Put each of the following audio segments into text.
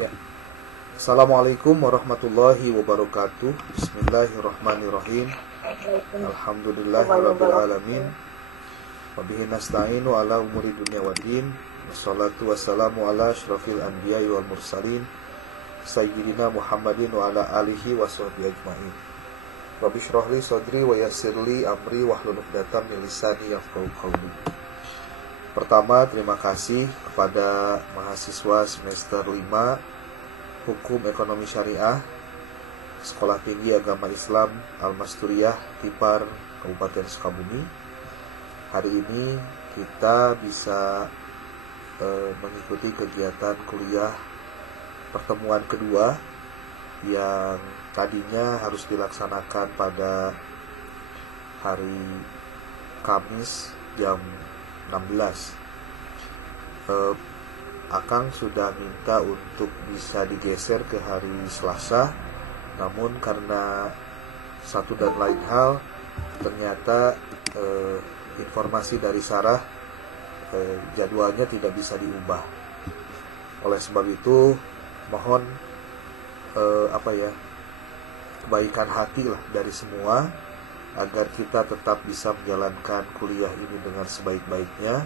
Ya. Assalamualaikum warahmatullahi wabarakatuh. Bismillahirrahmanirrahim. Alhamdulillahirabbil alamin. Wa bihi nasta'inu ala umuri dunya waddin. Wassalatu wassalamu ala asyrafil anbiya'i wal mursalin sayyidina Muhammadin wa ala alihi wa sahbihi ajmain. Rabbi shrah li sadri wa yassir li amri wahlul 'uqdatam min lisani yafqahu qawli. Pertama, terima kasih kepada mahasiswa semester 5 Hukum Ekonomi Syariah Sekolah Tinggi Agama Islam Al-Masturiyah, Tipar, Kabupaten Sukabumi. Hari ini kita bisa mengikuti kegiatan kuliah pertemuan kedua yang tadinya harus dilaksanakan pada hari Kamis jam 16. Akang sudah minta untuk bisa digeser ke hari Selasa, namun karena satu dan lain hal ternyata informasi dari Sarah jadwalnya tidak bisa diubah. Oleh sebab itu mohon kebaikan hati lah dari semua agar kita tetap bisa menjalankan kuliah ini dengan sebaik-baiknya.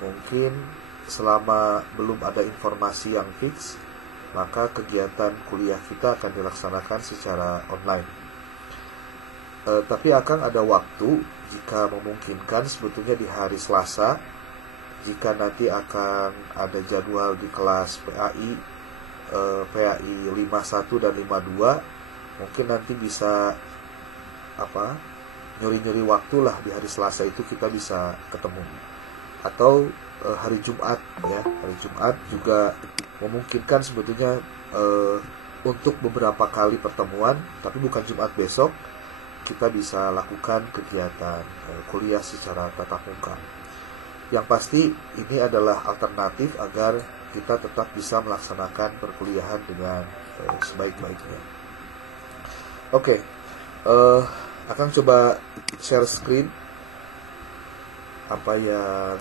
Mungkin selama belum ada informasi yang fix, maka kegiatan kuliah kita akan dilaksanakan secara online. Tapi akan ada waktu jika memungkinkan sebetulnya di hari Selasa, jika nanti akan ada jadwal di kelas PAI 51 dan 52, mungkin nanti bisa nyuri-nyuri waktu lah di hari Selasa itu kita bisa ketemu. Atau hari Jumat ya, hari Jumat juga memungkinkan sebetulnya untuk beberapa kali pertemuan, tapi bukan Jumat besok kita bisa lakukan kegiatan kuliah secara tatap muka. Yang pasti ini adalah alternatif agar kita tetap bisa melaksanakan perkuliahan dengan sebaik-baiknya. Oke. Akan coba share screen apa yang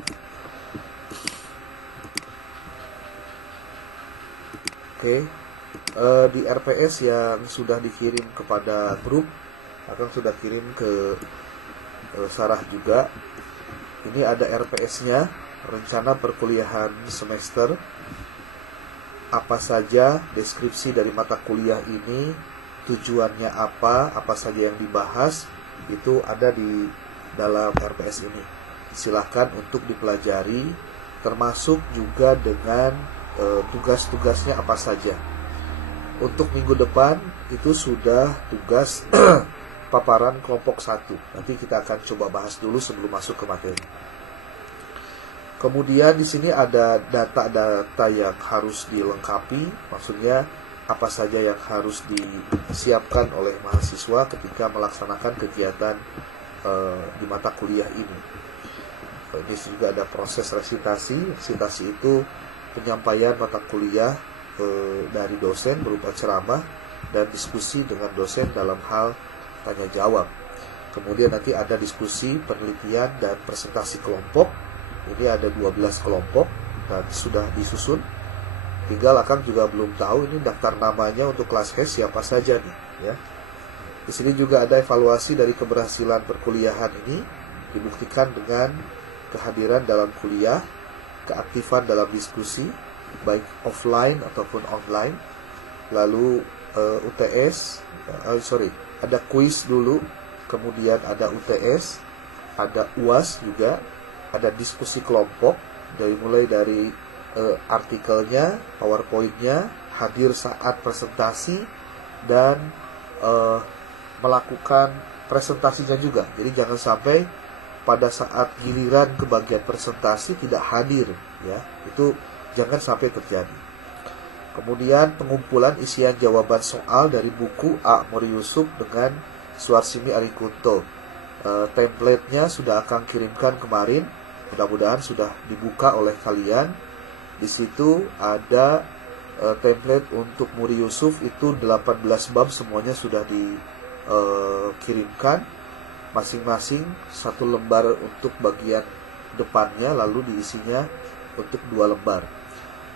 di RPS yang sudah dikirim kepada grup, akan sudah kirim ke Sarah juga. Ini ada RPS-nya, rencana perkuliahan semester, apa saja deskripsi dari mata kuliah ini, tujuannya apa saja yang dibahas, itu ada di dalam RPS ini. Silahkan untuk dipelajari, termasuk juga dengan tugas-tugasnya apa saja. Untuk minggu depan itu sudah tugas paparan kelompok 1. Nanti kita akan coba bahas dulu sebelum masuk ke materi. Kemudian di sini ada data-data yang harus dilengkapi, maksudnya apa saja yang harus disiapkan oleh mahasiswa ketika melaksanakan kegiatan di mata kuliah ini. Ini juga ada proses resitasi. Resitasi itu penyampaian mata kuliah dari dosen berupa ceramah dan diskusi dengan dosen dalam hal tanya jawab. Kemudian nanti ada diskusi, penelitian, dan presentasi kelompok. Ini ada 12 kelompok dan sudah disusun. Tinggal akan juga belum tahu ini daftar namanya untuk kelas HES siapa saja nih ya. Di sini juga ada evaluasi dari keberhasilan perkuliahan ini dibuktikan dengan kehadiran dalam kuliah, keaktifan dalam diskusi baik offline ataupun online. Lalu ada kuis dulu, kemudian ada UTS, ada UAS juga, ada diskusi kelompok mulai dari artikelnya, PowerPoint-nya, hadir saat presentasi, dan melakukan presentasinya juga. Jadi jangan sampai pada saat giliran ke bagian presentasi tidak hadir ya. Itu jangan sampai terjadi. Kemudian pengumpulan isian jawaban soal dari buku A. Muri Yusuf dengan Suarsimi Arikunto. Template-nya sudah akan kirimkan kemarin. Mudah-mudahan sudah dibuka oleh kalian. Di situ ada template untuk Muri Yusuf itu 18 bab semuanya sudah dikirimkan. Masing-masing satu lembar untuk bagian depannya, lalu diisinya untuk 2 lembar.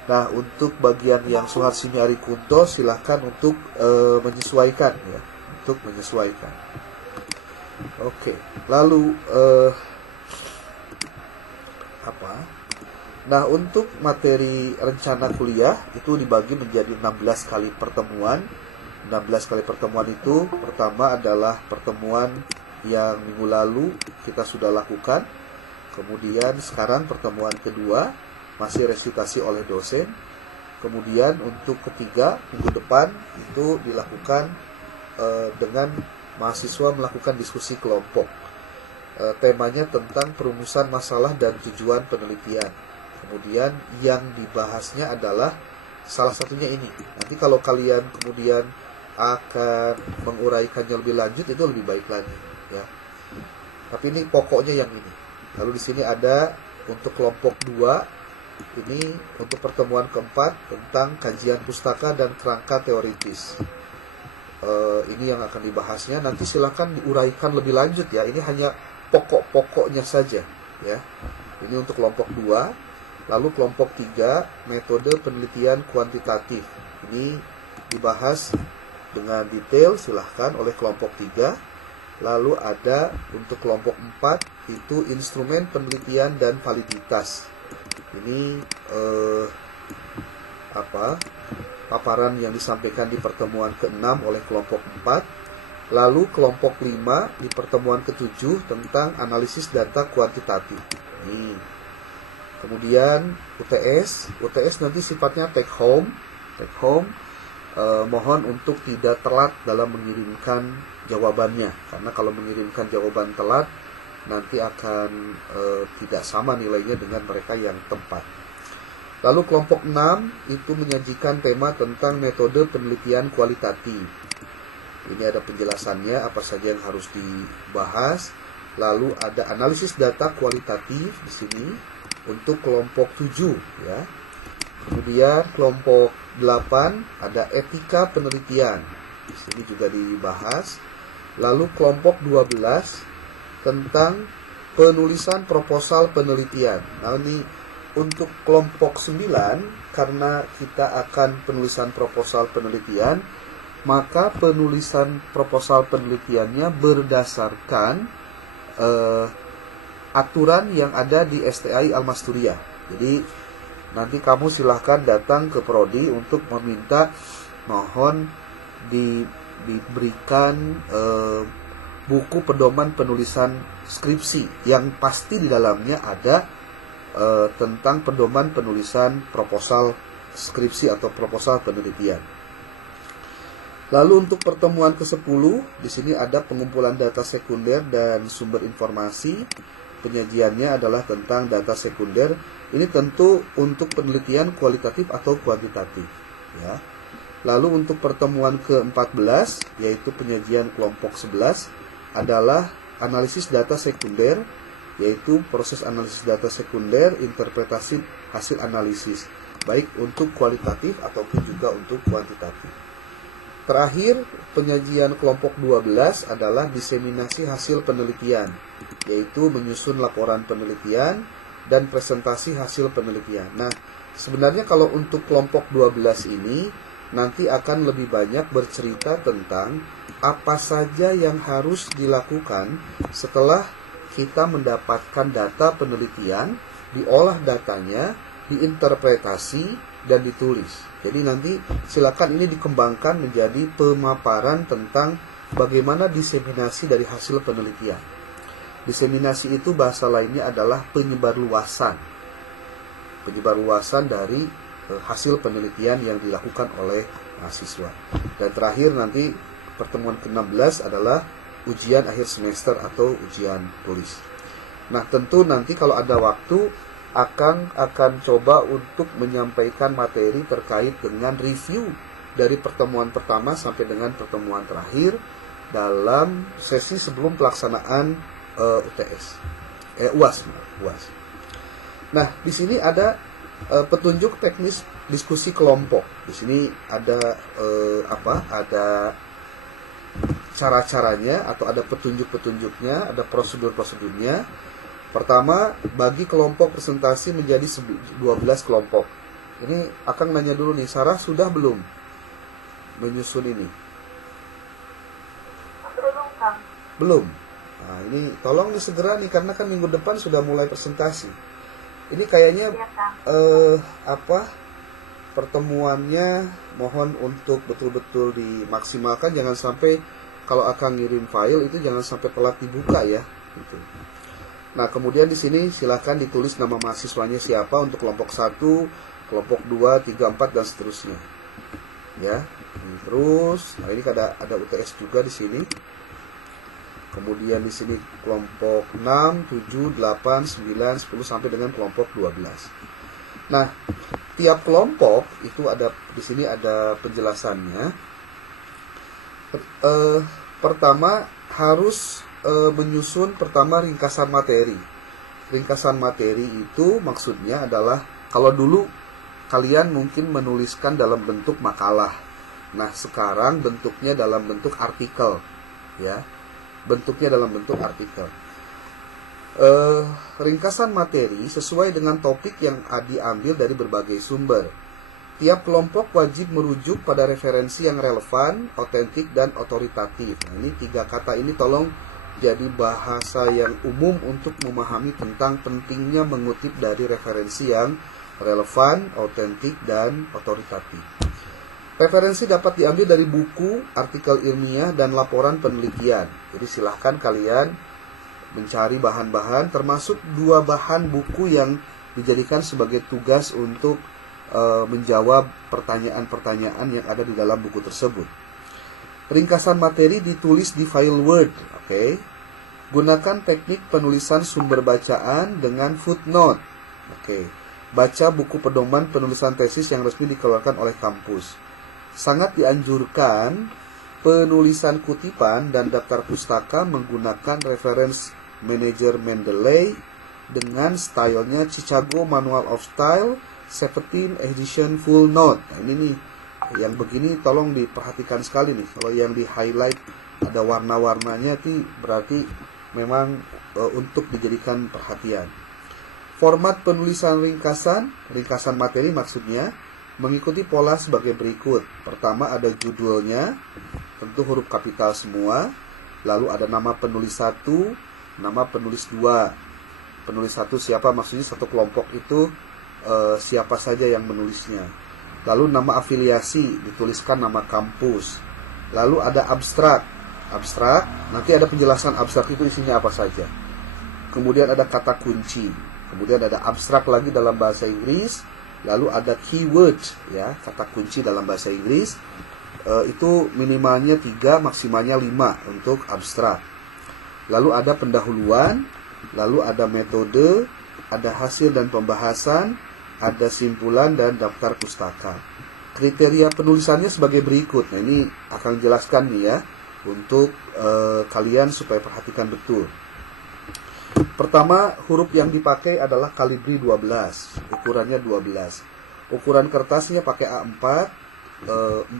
Nah, untuk bagian yang Suharsiño Arikunto silahkan untuk menyesuaikan ya, untuk menyesuaikan. Oke, lalu apa? Nah, untuk materi rencana kuliah itu dibagi menjadi 16 kali pertemuan. 16 kali pertemuan itu pertama adalah pertemuan yang minggu lalu kita sudah lakukan. Kemudian sekarang pertemuan kedua masih resitasi oleh dosen. Kemudian untuk ketiga minggu depan itu dilakukan dengan mahasiswa melakukan diskusi kelompok. Temanya tentang perumusan masalah dan tujuan penelitian. Kemudian yang dibahasnya adalah salah satunya ini. Nanti kalau kalian kemudian akan menguraikannya lebih lanjut itu lebih baik lagi ya. Tapi ini pokoknya yang ini. Lalu di sini ada untuk kelompok 2 ini untuk pertemuan keempat tentang kajian pustaka dan kerangka teoritis. Ini yang akan dibahasnya. Nanti silahkan diuraikan lebih lanjut ya. Ini hanya pokok-pokoknya saja ya. Ini untuk kelompok 2. Lalu kelompok 3 metode penelitian kuantitatif. Ini dibahas dengan detail silahkan oleh kelompok 3. Lalu ada untuk kelompok 4 itu instrumen penelitian dan validitas. Ini paparan yang disampaikan di pertemuan ke-6 oleh kelompok 4. Lalu kelompok 5 di pertemuan ke-7 tentang analisis data kuantitatif. Ini. Kemudian UTS nanti sifatnya take home. Mohon untuk tidak telat dalam mengirimkan jawabannya, karena kalau mengirimkan jawaban telat nanti akan tidak sama nilainya dengan mereka yang tepat. Lalu kelompok 6 itu menyajikan tema tentang metode penelitian kualitatif. Ini ada penjelasannya apa saja yang harus dibahas. Lalu ada analisis data kualitatif di sini untuk kelompok 7 ya. Kemudian kelompok 8 ada etika penelitian. Di sini juga dibahas. Lalu kelompok 12 tentang penulisan proposal penelitian. Nah, ini untuk kelompok 9 karena kita akan penulisan proposal penelitian, maka penulisan proposal penelitiannya berdasarkan aturan yang ada di STI Al-Masturiah. Jadi nanti kamu silahkan datang ke prodi untuk meminta mohon diberikan buku pedoman penulisan skripsi yang pasti di dalamnya ada tentang pedoman penulisan proposal skripsi atau proposal penelitian. Lalu untuk pertemuan ke-10 di sini ada pengumpulan data sekunder dan sumber informasi. Penyajiannya adalah tentang data sekunder. Ini tentu untuk penelitian kualitatif atau kuantitatif ya. Lalu untuk pertemuan ke-14 yaitu penyajian kelompok 11 adalah analisis data sekunder, yaitu proses analisis data sekunder, interpretasi hasil analisis baik untuk kualitatif ataupun juga untuk kuantitatif. Terakhir, penyajian kelompok 12 adalah diseminasi hasil penelitian, yaitu menyusun laporan penelitian dan presentasi hasil penelitian. Nah, sebenarnya kalau untuk kelompok 12 ini nanti akan lebih banyak bercerita tentang apa saja yang harus dilakukan setelah kita mendapatkan data penelitian, diolah datanya, diinterpretasi, dan ditulis. Jadi nanti silakan ini dikembangkan menjadi pemaparan tentang bagaimana diseminasi dari hasil penelitian. Diseminasi itu bahasa lainnya adalah penyebarluasan. Penyebarluasan dari hasil penelitian yang dilakukan oleh mahasiswa. Dan terakhir nanti pertemuan ke-16 adalah ujian akhir semester atau ujian tulis. Nah, tentu nanti kalau ada waktu akan coba untuk menyampaikan materi terkait dengan review dari pertemuan pertama sampai dengan pertemuan terakhir dalam sesi sebelum pelaksanaan UAS. Nah, di sini ada petunjuk teknis diskusi kelompok. Di sini ada ada cara-caranya atau ada petunjuk-petunjuknya, ada prosedur-prosedurnya. Pertama, bagi kelompok presentasi menjadi 12 kelompok. Ini Akang nanya dulu nih, Sarah sudah belum menyusun ini? Belum, Kang. Belum. Nah, ini tolong disegera nih, karena kan minggu depan sudah mulai presentasi. Ini kayaknya Iya, Kang. pertemuannya mohon untuk betul-betul dimaksimalkan, jangan sampai kalau akan ngirim file itu jangan sampai telat dibuka ya gitu. Nah, kemudian di sini silahkan ditulis nama mahasiswanya siapa untuk kelompok 1, kelompok 2, 3, 4 dan seterusnya. Ya. Terus, nah ini ada UTS juga di sini. Kemudian di sini kelompok 6, 7, 8, 9, 10 sampai dengan kelompok 12. Nah, tiap kelompok itu ada di sini ada penjelasannya. Pertama harus menyusun pertama ringkasan materi. Ringkasan materi itu maksudnya adalah kalau dulu kalian mungkin menuliskan dalam bentuk makalah. Nah, sekarang bentuknya dalam bentuk artikel, ya. Bentuknya dalam bentuk artikel. Ringkasan materi sesuai dengan topik yang diambil dari berbagai sumber. Tiap kelompok wajib merujuk pada referensi yang relevan, otentik, dan otoritatif. Nah, ini 3 kata ini tolong jadi bahasa yang umum untuk memahami tentang pentingnya mengutip dari referensi yang relevan, otentik, dan otoritatif. Referensi dapat diambil dari buku, artikel ilmiah, dan laporan penelitian. Jadi silahkan kalian mencari bahan-bahan, termasuk 2 bahan buku yang dijadikan sebagai tugas untuk menjawab pertanyaan-pertanyaan yang ada di dalam buku tersebut. Ringkasan materi ditulis di file Word, oke. Gunakan teknik penulisan sumber bacaan dengan footnote, oke. Baca buku pedoman penulisan tesis yang resmi dikeluarkan oleh kampus. Sangat dianjurkan penulisan kutipan dan daftar pustaka menggunakan reference manager Mendeley dengan stylenya Chicago Manual of Style 17 edition full note. Nah, ini nih yang begini tolong diperhatikan sekali nih. Kalau yang di highlight ada warna-warnanya itu berarti memang untuk dijadikan perhatian. Format penulisan ringkasan materi maksudnya mengikuti pola sebagai berikut. Pertama ada judulnya, tentu huruf kapital semua. Lalu ada nama penulis 1, nama penulis 2. Penulis 1 siapa, maksudnya satu kelompok itu siapa saja yang menulisnya. Lalu nama afiliasi, dituliskan nama kampus. Lalu ada abstrak, nanti ada penjelasan abstrak itu isinya apa saja. Kemudian ada kata kunci. Kemudian ada abstrak lagi dalam bahasa Inggris. Lalu ada keyword, ya, kata kunci dalam bahasa Inggris. Itu minimalnya 3, maksimalnya 5 untuk abstrak. Lalu ada pendahuluan, lalu ada metode, ada hasil dan pembahasan, ada simpulan dan daftar pustaka. Kriteria penulisannya sebagai berikut. Nah, ini akan jelaskan nih ya untuk kalian supaya perhatikan betul. Pertama, huruf yang dipakai adalah kalibri 12, ukurannya 12. Ukuran kertasnya pakai A4,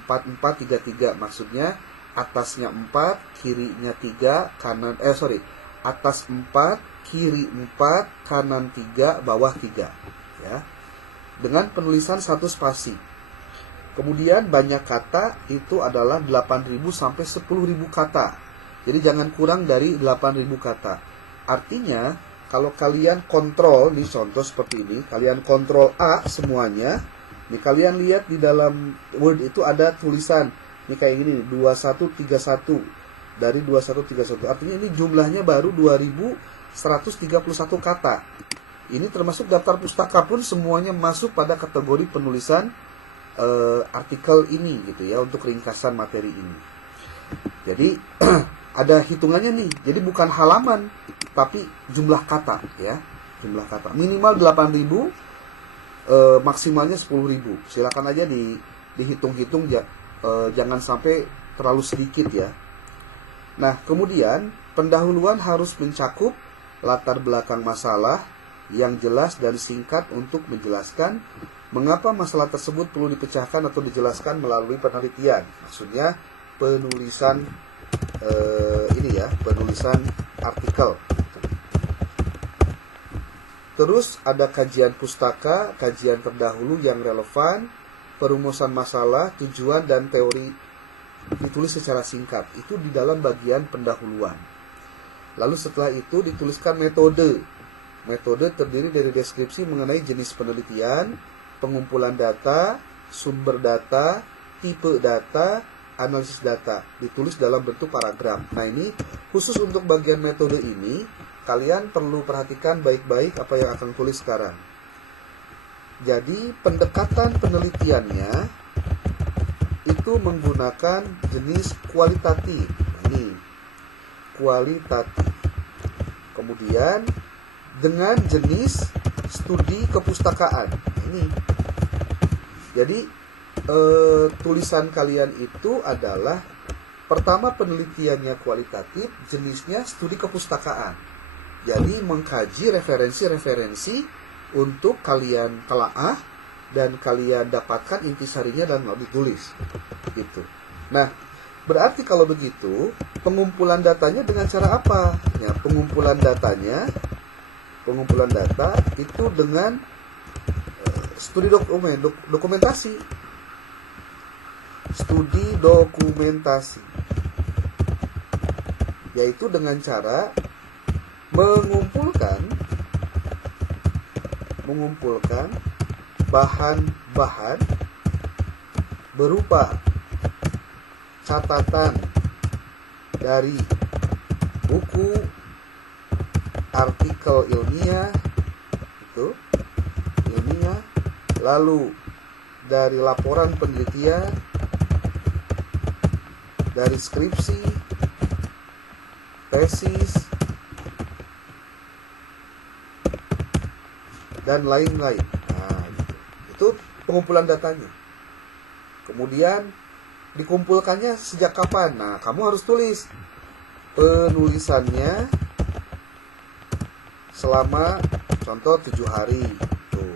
4433, maksudnya atasnya 4, kirinya 3, atas 4, kiri 4, kanan 3, bawah 3, ya. Dengan penulisan 1 spasi. Kemudian banyak kata itu adalah 8.000 sampai 10.000 kata. Jadi jangan kurang dari 8.000 kata. Artinya, kalau kalian kontrol, nih contoh seperti ini, kalian kontrol A semuanya, nih kalian lihat di dalam Word itu ada tulisan, nih kayak gini, 2131, dari 2131, artinya ini jumlahnya baru 2131 kata. Ini termasuk daftar pustaka pun semuanya masuk pada kategori penulisan artikel ini gitu ya, untuk ringkasan materi ini. Jadi ada hitungannya nih. Jadi bukan halaman, tapi jumlah kata ya, jumlah kata. Minimal 8.000, maksimalnya 10.000. Silakan aja dihitung-hitung, jangan sampai terlalu sedikit ya. Nah, kemudian pendahuluan harus mencakup latar belakang masalah yang jelas dan singkat untuk menjelaskan mengapa masalah tersebut perlu dipecahkan atau dijelaskan melalui penelitian. Maksudnya penulisan penulisan artikel. Terus ada kajian pustaka, kajian terdahulu yang relevan, perumusan masalah, tujuan, dan teori ditulis secara singkat. Itu di dalam bagian pendahuluan. Lalu setelah itu dituliskan metode. Metode terdiri dari deskripsi mengenai jenis penelitian, pengumpulan data, sumber data, tipe data, analisis data. Ditulis dalam bentuk paragraf. Nah ini khusus untuk bagian metode ini, kalian perlu perhatikan baik-baik apa yang akan tulis sekarang. Jadi pendekatan penelitiannya itu menggunakan jenis kualitatif. Ini kualitatif. Kemudian dengan jenis studi kepustakaan. Ini. Jadi tulisan kalian itu adalah pertama penelitiannya kualitatif, jenisnya studi kepustakaan. Jadi mengkaji referensi-referensi untuk kalian telaah dan kalian dapatkan intisarinya dan lalu ditulis. Gitu. Nah, berarti kalau begitu, pengumpulan datanya dengan cara apa? Ya, pengumpulan data itu dengan studi dokumentasi. Studi dokumentasi. Yaitu dengan cara mengumpulkan bahan-bahan berupa catatan dari buku, artikel ilmiah, lalu dari laporan penelitian, dari skripsi, tesis, dan lain-lain. Nah, itu pengumpulan datanya. Kemudian dikumpulkannya sejak kapan? Nah, kamu harus tulis penulisannya selama contoh 7 hari. Tuh.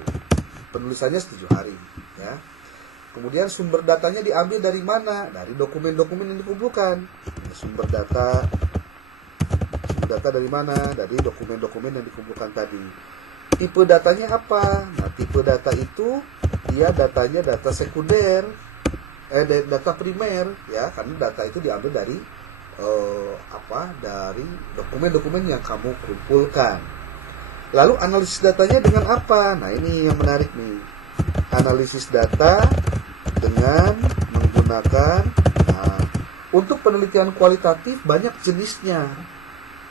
Penulisannya 7 hari, ya. Kemudian sumber datanya diambil dari mana? Dari dokumen-dokumen yang dikumpulkan. Sumber data dari mana? Dari dokumen-dokumen yang dikumpulkan tadi. Tipe datanya apa? Nah, tipe data itu dia datanya data sekunder, data primer, ya, karena data itu diambil dari dari dokumen-dokumen yang kamu kumpulkan. Lalu analisis datanya dengan apa? Nah, ini yang menarik nih. Analisis data dengan menggunakan untuk penelitian kualitatif banyak jenisnya.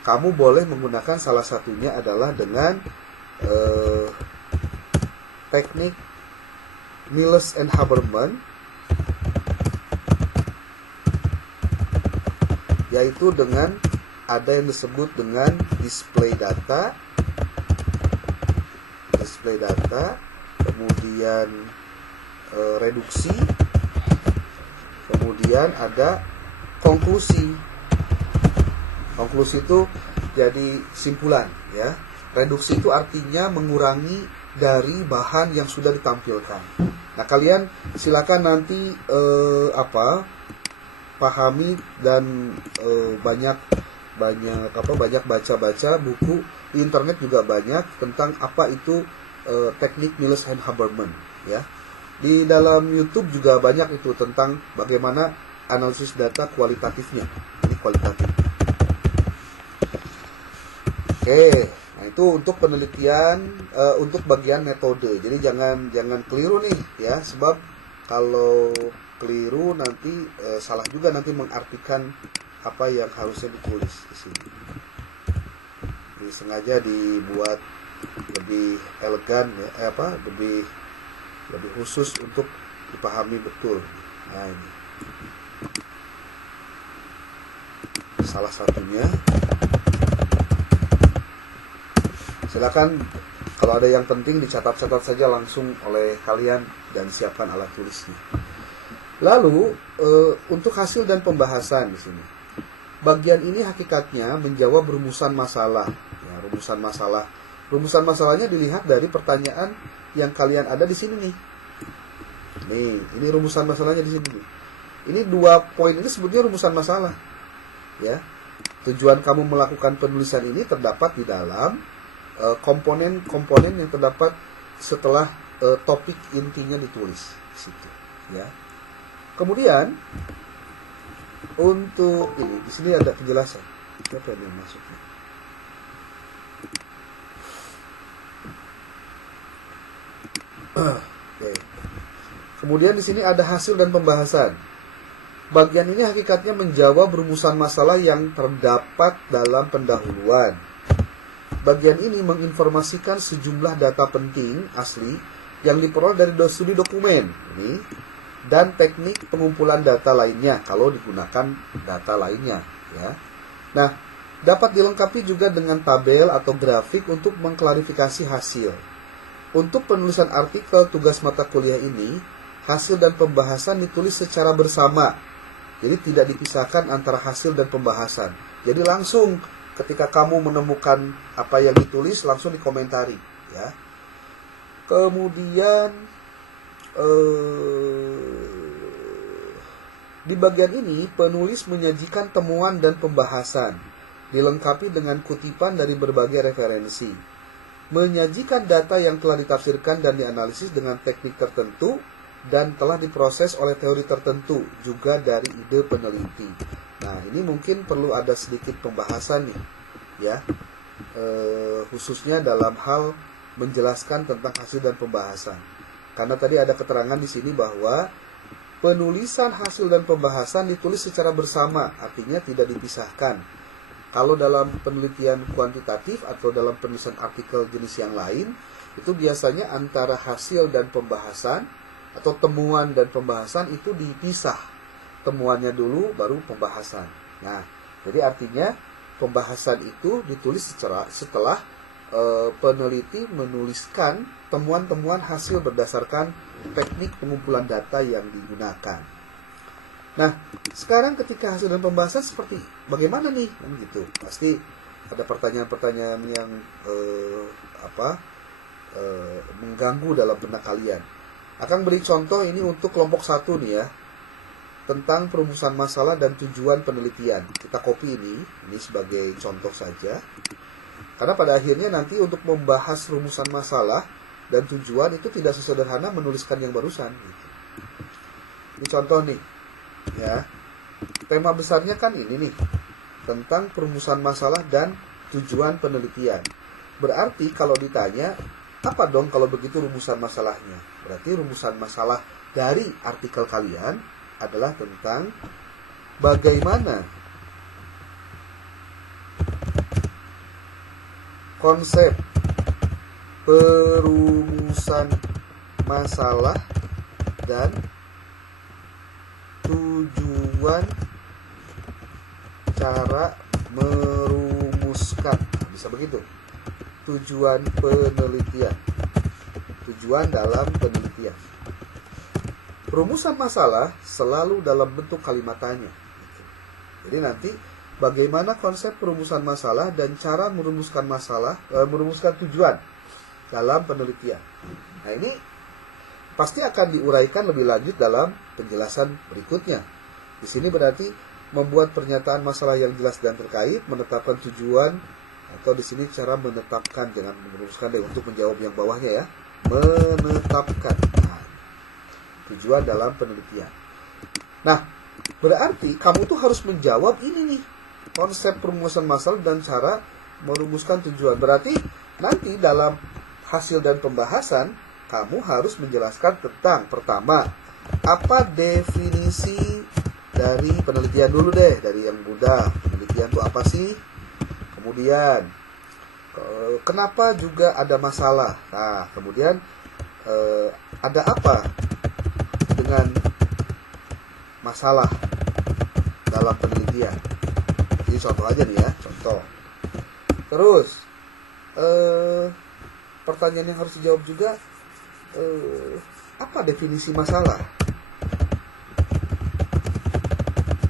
Kamu boleh menggunakan salah satunya adalah dengan teknik Miles and Haberman, yaitu dengan ada yang disebut dengan display data, kemudian reduksi, kemudian ada konklusi. Konklusi itu jadi simpulan, ya. Reduksi itu artinya mengurangi dari bahan yang sudah ditampilkan. Nah, kalian silakan nanti pahami dan banyak baca-baca buku di internet juga banyak tentang apa itu teknik Miles and Haberman, ya. Di dalam YouTube juga banyak itu tentang bagaimana analisis data kualitatifnya. Ini kualitatif. Oke. Nah, itu untuk penelitian, untuk bagian metode. Jadi jangan keliru nih, ya, sebab kalau keliru nanti salah juga nanti mengartikan apa yang harusnya ditulis di sini. Jadi sengaja dibuat lebih elegan, ya, lebih khusus untuk dipahami betul. Nah, ini salah satunya. Silakan kalau ada yang penting dicatat-catat saja langsung oleh kalian dan siapkan alat tulisnya. Lalu untuk hasil dan pembahasan di sini. Bagian ini hakikatnya menjawab rumusan masalah. Ya, rumusan masalahnya dilihat dari pertanyaan yang kalian ada di sini nih. Nih, ini rumusan masalahnya di sini nih. Ini 2 poin ini sebetulnya rumusan masalah. Ya. Tujuan kamu melakukan penulisan ini terdapat di dalam komponen-komponen yang terdapat setelah topik intinya ditulis di situ, ya. Kemudian untuk ini di sini ada penjelasan. Siapa yang masuknya? Oke. Kemudian di sini ada hasil dan pembahasan. Bagian ini hakikatnya menjawab rumusan masalah yang terdapat dalam pendahuluan. Bagian ini menginformasikan sejumlah data penting asli yang diperoleh dari studi dokumen ini dan teknik pengumpulan data lainnya kalau digunakan data lainnya, ya. Nah, dapat dilengkapi juga dengan tabel atau grafik untuk mengklarifikasi hasil. Untuk penulisan artikel tugas mata kuliah ini, hasil dan pembahasan ditulis secara bersama. Jadi tidak dipisahkan antara hasil dan pembahasan. Jadi langsung ketika kamu menemukan apa yang ditulis langsung dikomentari, ya. Kemudian di bagian ini penulis menyajikan temuan dan pembahasan, dilengkapi dengan kutipan dari berbagai referensi, menyajikan data yang telah ditafsirkan dan dianalisis dengan teknik tertentu dan telah diproses oleh teori tertentu juga dari ide peneliti. Nah, ini mungkin perlu ada sedikit pembahasan nih, ya, khususnya dalam hal menjelaskan tentang hasil dan pembahasan. Karena tadi ada keterangan di sini bahwa penulisan hasil dan pembahasan ditulis secara bersama, artinya tidak dipisahkan. Kalau dalam penelitian kuantitatif atau dalam penulisan artikel jenis yang lain, itu biasanya antara hasil dan pembahasan atau temuan dan pembahasan itu dipisah. Temuannya dulu baru pembahasan. Nah, jadi artinya pembahasan itu ditulis setelah peneliti menuliskan temuan-temuan hasil berdasarkan teknik pengumpulan data yang digunakan. Nah, sekarang ketika hasil dan pembahasan seperti bagaimana nih? Kan gitu. Pasti ada pertanyaan-pertanyaan yang mengganggu dalam benak kalian. Akan beri contoh ini untuk kelompok 1 nih, ya, tentang perumusan masalah dan tujuan penelitian. Kita copy ini sebagai contoh saja. Karena pada akhirnya nanti untuk membahas rumusan masalah dan tujuan itu tidak sesederhana menuliskan yang barusan, gitu. Ini contoh nih, ya. Tema besarnya kan ini nih, tentang perumusan masalah dan tujuan penelitian. Berarti kalau ditanya, apa dong kalau begitu rumusan masalahnya? Berarti rumusan masalah dari artikel kalian adalah tentang bagaimana konsep perumusan masalah dan tujuan cara merumuskan. Bisa begitu. Tujuan penelitian. Tujuan dalam penelitian. Rumusan masalah selalu dalam bentuk kalimat tanya. Jadi nanti bagaimana konsep perumusan masalah dan cara merumuskan merumuskan tujuan dalam penelitian. Nah, ini pasti akan diuraikan lebih lanjut dalam penjelasan berikutnya. Di sini berarti membuat pernyataan masalah yang jelas dan terkait, menetapkan tujuan, atau di sini cara menetapkan, jangan merumuskan deh untuk menjawab yang bawahnya, ya. Menetapkan tujuan dalam penelitian. Nah, berarti kamu tuh harus menjawab ini nih, konsep perumusan masalah dan cara merumuskan tujuan. Berarti nanti dalam hasil dan pembahasan kamu harus menjelaskan tentang, pertama, apa definisi dari penelitian dulu deh, dari yang mudah. Penelitian itu apa sih? Kemudian kenapa juga ada masalah? Nah, kemudian ada apa dengan masalah dalam penelitian? Ini contoh aja nih, ya, contoh. Terus pertanyaan yang harus dijawab juga, apa definisi masalah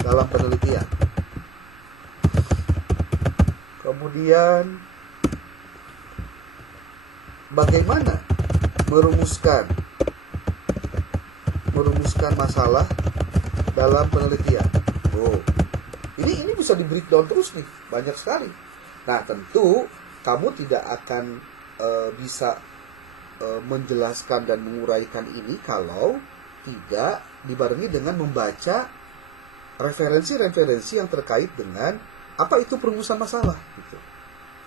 dalam penelitian? Kemudian bagaimana merumuskan masalah dalam penelitian? Oh, ini bisa di breakdown terus nih, banyak sekali. Nah, tentu kamu tidak akan bisa menjelaskan dan menguraikan ini kalau tidak dibarengi dengan membaca referensi-referensi yang terkait dengan apa itu perumusan masalah gitu.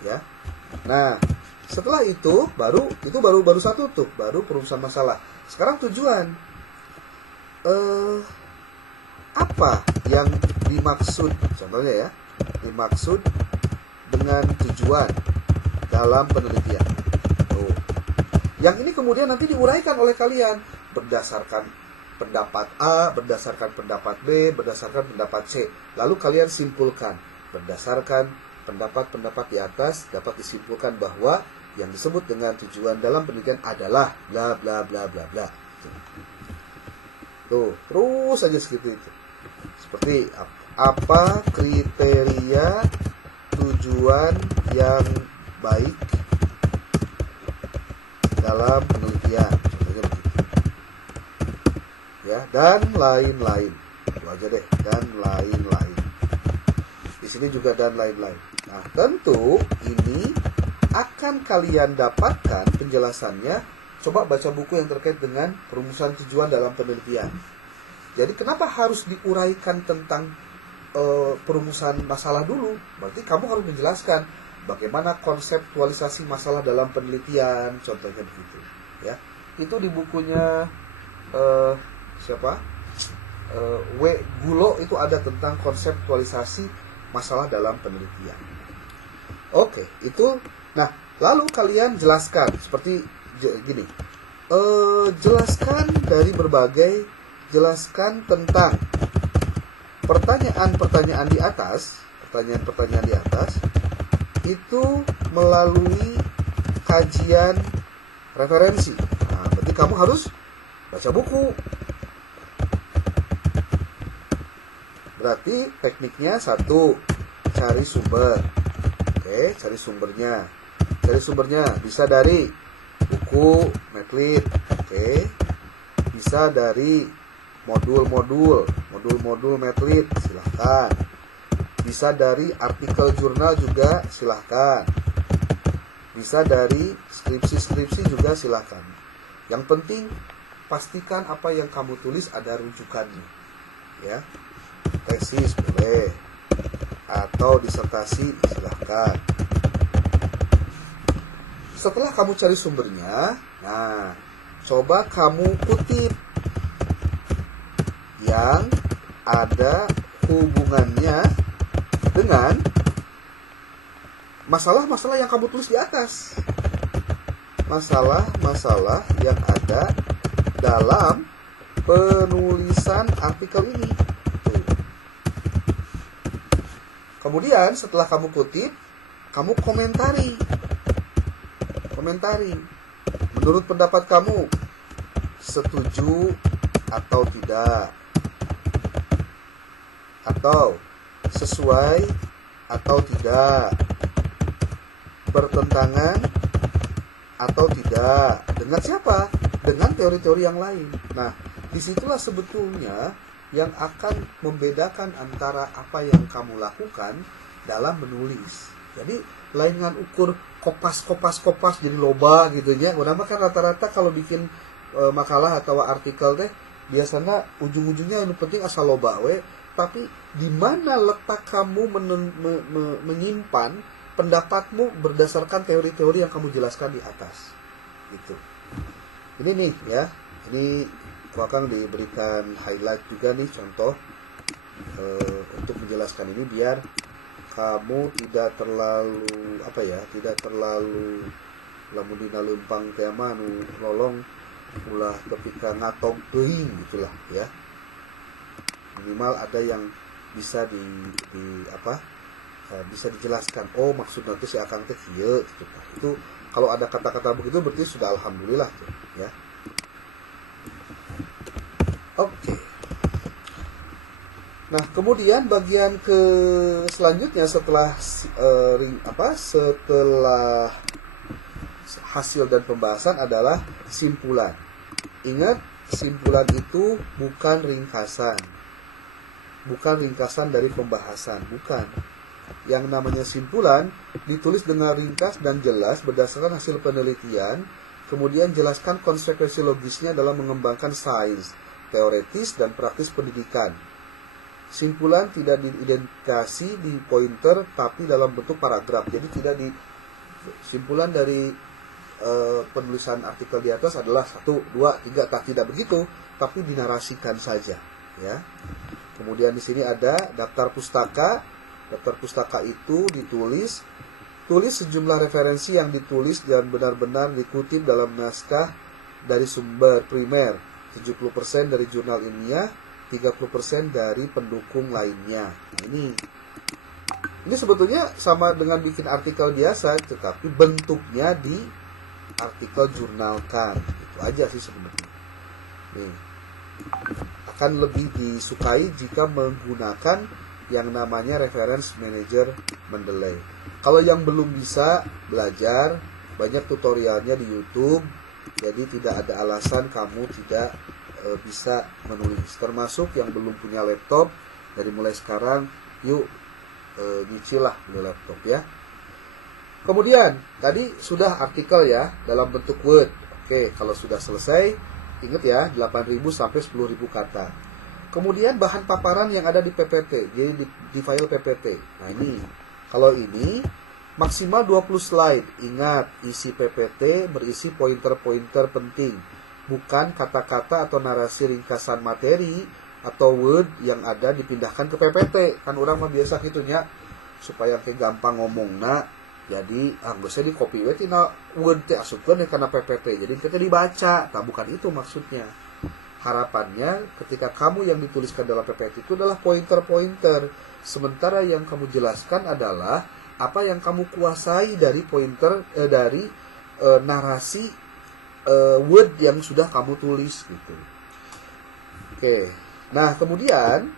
Ya. Nah, setelah itu baru satu tuh, baru perumusan masalah. Sekarang tujuan apa yang dimaksud, contohnya ya, dimaksud dengan tujuan dalam penelitian. Yang ini kemudian nanti diuraikan oleh kalian berdasarkan pendapat A, berdasarkan pendapat B, berdasarkan pendapat C. Lalu kalian simpulkan. Berdasarkan pendapat-pendapat di atas dapat disimpulkan bahwa yang disebut dengan tujuan dalam penelitian adalah bla bla bla bla bla. Tuh, terus saja seperti itu. Seperti apa kriteria tujuan yang baik dalam penelitian, contohnya begitu. Ya, dan lain-lain. Itu aja deh, dan lain-lain. Di sini juga dan lain-lain. Nah, tentu ini akan kalian dapatkan penjelasannya. Coba baca buku yang terkait dengan perumusan tujuan dalam penelitian. Jadi kenapa harus diuraikan tentang perumusan masalah dulu? Berarti kamu harus menjelaskan bagaimana konseptualisasi masalah dalam penelitian, contohnya begitu. Ya, itu di bukunya siapa? W. Gulo itu ada tentang konseptualisasi masalah dalam penelitian. Oke, itu. Nah, lalu kalian jelaskan seperti gini. Jelaskan tentang pertanyaan-pertanyaan di atas, itu melalui kajian referensi. Nah, berarti kamu harus baca buku. Berarti tekniknya satu, cari sumber. Oke, cari sumbernya. Cari sumbernya bisa dari buku Medlit. Oke. Bisa dari modul-modul Medlit, silahkan. Bisa dari artikel jurnal juga silahkan. Bisa dari skripsi juga silahkan. Yang penting pastikan apa yang kamu tulis ada rujukannya. Ya. Tesis boleh. Atau disertasi silahkan. Setelah kamu cari sumbernya, nah, coba kamu kutip yang ada hubungannya dengan masalah-masalah yang kamu tulis di atas. Masalah-masalah yang ada dalam penulisan artikel ini. Kemudian setelah kamu kutip, kamu komentari. Menurut pendapat kamu, setuju atau tidak? Atau sesuai atau tidak? Bertentangan atau tidak? Dengan siapa? Dengan teori-teori yang lain. Nah, disitulah sebetulnya yang akan membedakan antara apa yang kamu lakukan dalam menulis. Jadi lain dengan ukur kopas jadi loba gitu ya. Udah kan rata-rata kalau bikin makalah atau artikel teh biasanya ujung-ujungnya yang penting asal loba we, tapi di mana letak kamu menyimpan pendapatmu berdasarkan teori-teori yang kamu jelaskan di atas. Gitu. Ini nih ya. Ini akan diberikan highlight juga nih contoh untuk menjelaskan ini biar kamu tidak terlalu lamun dina leumpang teh mah nu lolong ulah ketika ngatog teuing gitulah ya. Minimal ada yang bisa bisa dijelaskan. Oh, maksud nanti si akang teh kieu gitu. Itu kalau ada kata-kata begitu berarti sudah alhamdulillah tuh ya. Oke. Nah, kemudian bagian ke selanjutnya setelah setelah hasil dan pembahasan adalah simpulan. Ingat, simpulan itu bukan ringkasan. Bukan ringkasan dari pembahasan, bukan. yang namanya simpulan ditulis dengan ringkas dan jelas berdasarkan hasil penelitian, kemudian jelaskan konsekuensi logisnya dalam mengembangkan sains, teoretis dan praktis pendidikan. Simpulan tidak diidentifikasi di pointer tapi dalam bentuk paragraf. Jadi tidak di simpulan dari penulisan artikel di atas adalah 1, 2, 3, tidak begitu, tapi dinarasikan saja, ya. Kemudian di sini ada daftar pustaka. Daftar pustaka itu tulis sejumlah referensi yang ditulis dan benar-benar dikutip dalam naskah dari sumber primer, 70% dari jurnal ilmiah, 30% dari pendukung lainnya. Nah, ini sebetulnya sama dengan bikin artikel biasa, tetapi bentuknya di artikel jurnalkan. Itu aja sih sebenarnya. Nih, akan lebih disukai jika menggunakan yang namanya reference manager Mendeley. Kalau yang belum bisa belajar, banyak tutorialnya di YouTube. Jadi tidak ada alasan kamu tidak bisa menulis. Termasuk yang belum punya laptop, dari mulai sekarang yuk nyicil lah beli laptop ya. Kemudian tadi sudah artikel ya dalam bentuk Word. Oke, kalau sudah selesai, ingat ya 8.000 sampai 10.000 kata. Kemudian bahan paparan yang ada di PPT, jadi di file PPT. Nah ini, kalau ini maksimal 20 slide. Ingat, isi PPT berisi pointer-pointer penting, bukan kata-kata atau narasi ringkasan materi atau Word yang ada dipindahkan ke PPT. Kan orang mah biasa gitunya, supaya kayak gampang ngomong. Nah, jadi biasanya di copy tina Word teh asupkeun karena PPT. Jadi kita dibaca, nah bukan itu maksudnya. Harapannya ketika kamu yang dituliskan dalam PPT itu adalah pointer-pointer, sementara yang kamu jelaskan adalah apa yang kamu kuasai dari pointer narasi Word yang sudah kamu tulis gitu. Oke. Nah, kemudian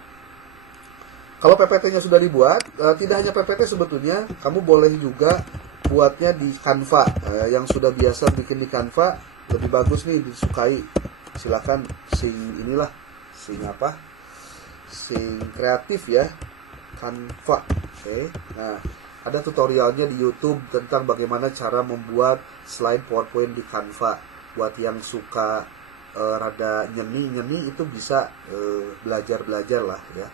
kalau PPT-nya sudah dibuat, tidak hanya PPT sebetulnya, kamu boleh juga buatnya di Canva. Yang sudah biasa bikin di Canva lebih bagus nih, disukai. Silakan sing kreatif ya, Canva. Oke. Nah, ada tutorialnya di YouTube tentang bagaimana cara membuat slide PowerPoint di Canva. Buat yang suka rada nyeni itu bisa belajar lah ya.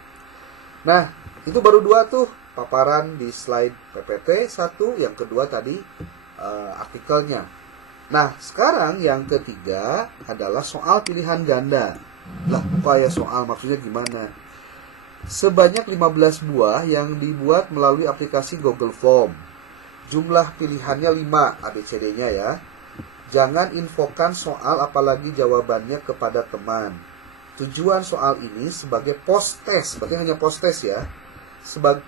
Nah, itu baru 2 tuh, paparan di slide PPT 1, yang kedua tadi artikelnya. Nah, sekarang yang ketiga adalah soal pilihan ganda. Lah, upaya soal maksudnya gimana? Sebanyak 15 buah yang dibuat melalui aplikasi Google Form. Jumlah pilihannya 5 ABCD-nya ya. Jangan infokan soal apalagi jawabannya kepada teman. Tujuan soal ini sebagai post test, berarti hanya post test ya,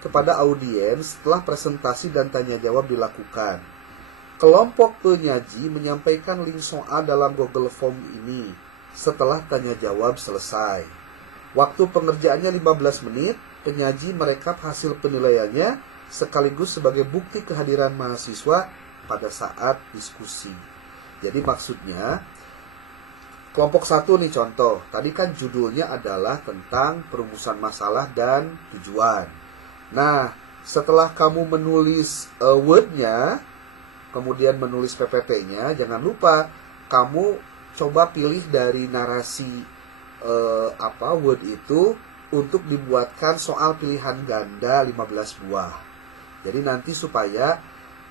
kepada audiens setelah presentasi dan tanya jawab dilakukan. Kelompok penyaji menyampaikan link soal dalam Google Form ini setelah tanya jawab selesai. Waktu pengerjaannya 15 menit, penyaji merekap hasil penilaiannya sekaligus sebagai bukti kehadiran mahasiswa pada saat diskusi. Jadi maksudnya, kelompok 1 nih contoh, tadi kan judulnya adalah tentang perumusan masalah dan tujuan. Nah, setelah kamu menulis Word-nya, kemudian menulis PPT-nya, jangan lupa kamu coba pilih dari narasi Word itu untuk dibuatkan soal pilihan ganda 15 buah. Jadi nanti supaya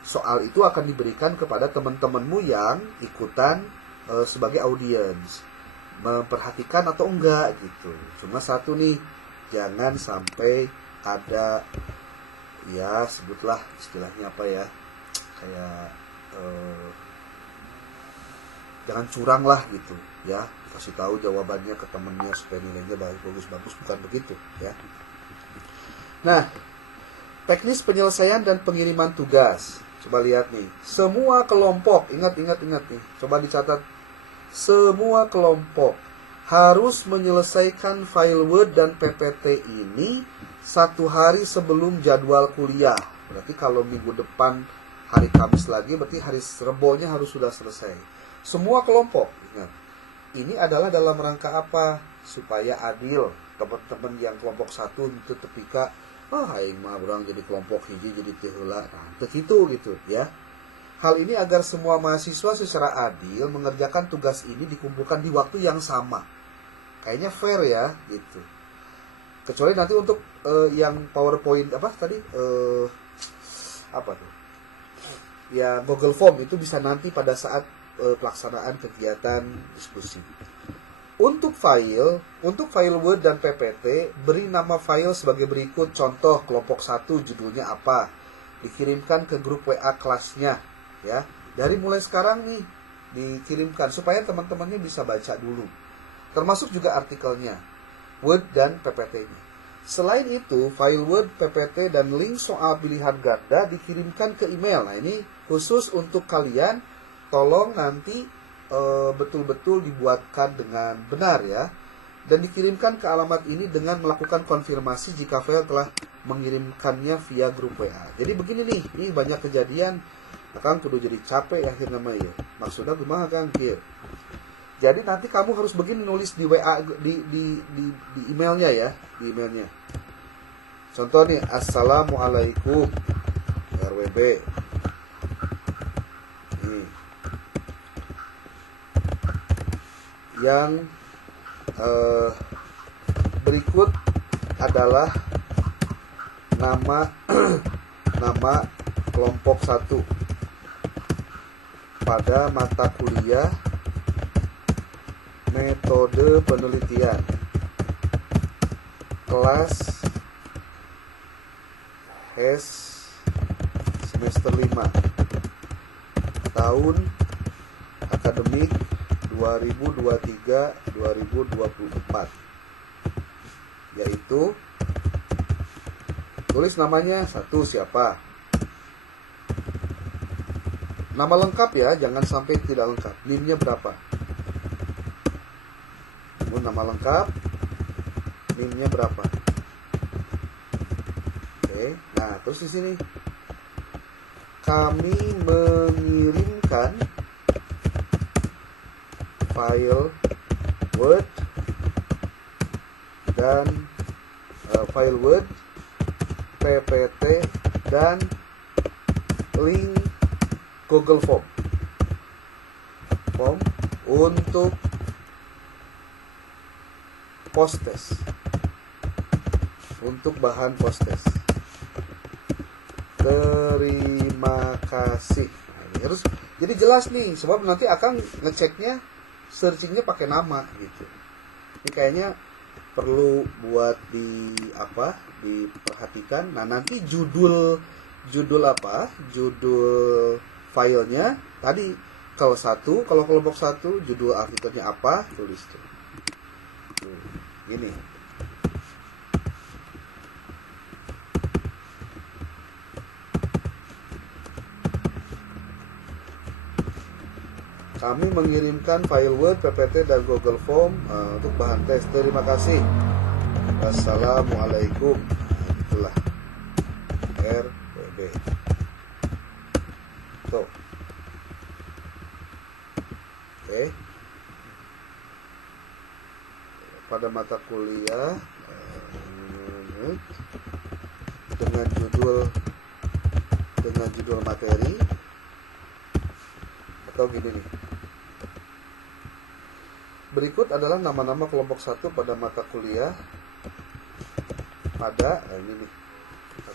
soal itu akan diberikan kepada teman-temanmu yang ikutan sebagai audiens, memperhatikan atau enggak gitu. Cuma satu nih, jangan sampai ada ya sebutlah istilahnya apa ya, kayak jangan curang lah gitu ya, kasih tahu jawabannya ke temennya supaya nilainya bagus-bagus, bukan begitu ya. Nah, teknis penyelesaian dan pengiriman tugas, coba lihat nih, semua kelompok, ingat nih, coba dicatat, semua kelompok harus menyelesaikan file Word dan PPT ini 1 hari sebelum jadwal kuliah. Berarti kalau minggu depan hari Kamis lagi, berarti hari Rebonya harus sudah selesai. Semua kelompok, ingat. Ini adalah dalam rangka apa? Supaya adil. Teman-teman yang kelompok 1 itu ketika aing mah urang jadi kelompok hiji jadi teu heula. Nah, teu kitu gitu ya. Hal ini agar semua mahasiswa secara adil mengerjakan tugas ini dikumpulkan di waktu yang sama. Kayaknya fair ya gitu. Kecuali nanti untuk yang PowerPoint apa tadi apa tuh? Ya Google Form itu bisa nanti pada saat pelaksanaan kegiatan diskusi. Untuk file Word dan PPT, beri nama file sebagai berikut. Contoh kelompok 1 judulnya apa? Dikirimkan ke grup WA kelasnya ya. Dari mulai sekarang nih dikirimkan supaya teman-temannya bisa baca dulu. Termasuk juga artikelnya, Word dan PPT-nya. Selain itu, file Word, PPT, dan link soal pilihan ganda dikirimkan ke email. Nah, ini khusus untuk kalian, tolong nanti betul-betul dibuatkan dengan benar ya. Dan dikirimkan ke alamat ini dengan melakukan konfirmasi jika file telah mengirimkannya via grup WA. Jadi begini nih, ini banyak kejadian, Akang kudu jadi capek akhirnya mah ya. Maksudnya kumaha Kang kieu. Jadi nanti kamu harus begini nulis di WA di emailnya ya, di emailnya. Contoh nih, Assalamualaikum RWB. Nih. Yang berikut adalah nama nama kelompok 1 pada mata kuliah metode penelitian kelas HES semester 5 tahun akademik 2023-2024, yaitu tulis namanya 1 siapa, nama lengkap ya, jangan sampai tidak lengkap, NIM-nya berapa, nama lengkap, NIM-nya berapa. Oke, nah terus di sini kami mengirimkan file Word dan file Word, PPT, dan link Google Form untuk post test, untuk bahan post test. Terima kasih. Nah, ini harus jadi jelas nih, sebab nanti akan ngeceknya searchingnya pakai nama gitu. Ini kayaknya perlu buat diperhatikan. Nah nanti judul apa? Judul filenya tadi kalau kelompok 1 judul artikelnya apa, tulis tuh. Gini. Kami mengirimkan file Word, PPT, dan Google Form untuk bahan tes. Terima kasih. Wassalamualaikum. Itulah RWB. Tuh. Oke. Pada mata kuliah dengan judul materi, atau gini nih. Berikut adalah nama-nama kelompok 1 pada mata kuliah pada ini nih.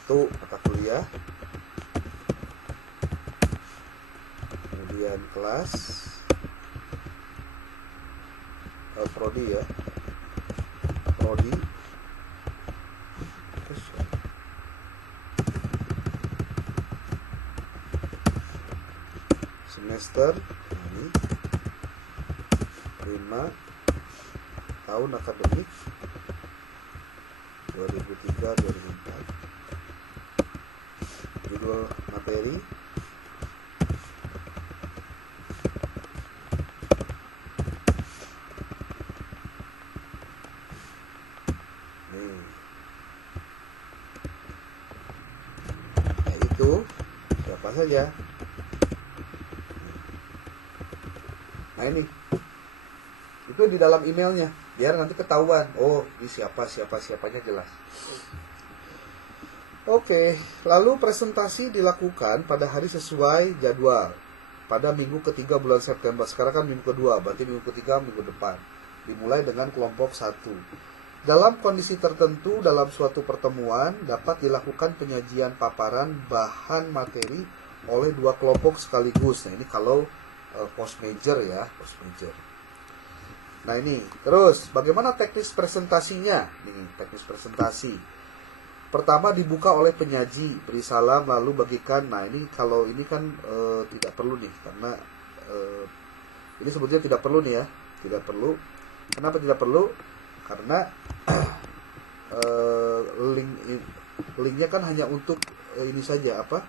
1 mata kuliah. Kemudian kelas prodi ya. Prodi. Terus semester ini 5 tahun akademik 2003-2004. Judul materi nih. Nah itu siapa saja. Nah ini itu di dalam emailnya biar nanti ketahuan, oh ini siapanya jelas. Oke, lalu presentasi dilakukan pada hari sesuai jadwal pada minggu ketiga bulan September. Sekarang kan minggu kedua, berarti minggu ketiga minggu depan. Dimulai dengan kelompok 1. Dalam kondisi tertentu dalam suatu pertemuan dapat dilakukan penyajian paparan bahan materi oleh 2 kelompok sekaligus. Nah, ini kalau post major ya, post major. Nah, ini terus bagaimana teknis presentasinya? Nih, teknis presentasi. Pertama dibuka oleh penyaji, beri salam lalu bagikan. Nah, ini kalau ini kan tidak perlu nih, karena ini sebetulnya tidak perlu nih ya, tidak perlu. Kenapa tidak perlu? Karena linknya kan hanya untuk ini saja, apa?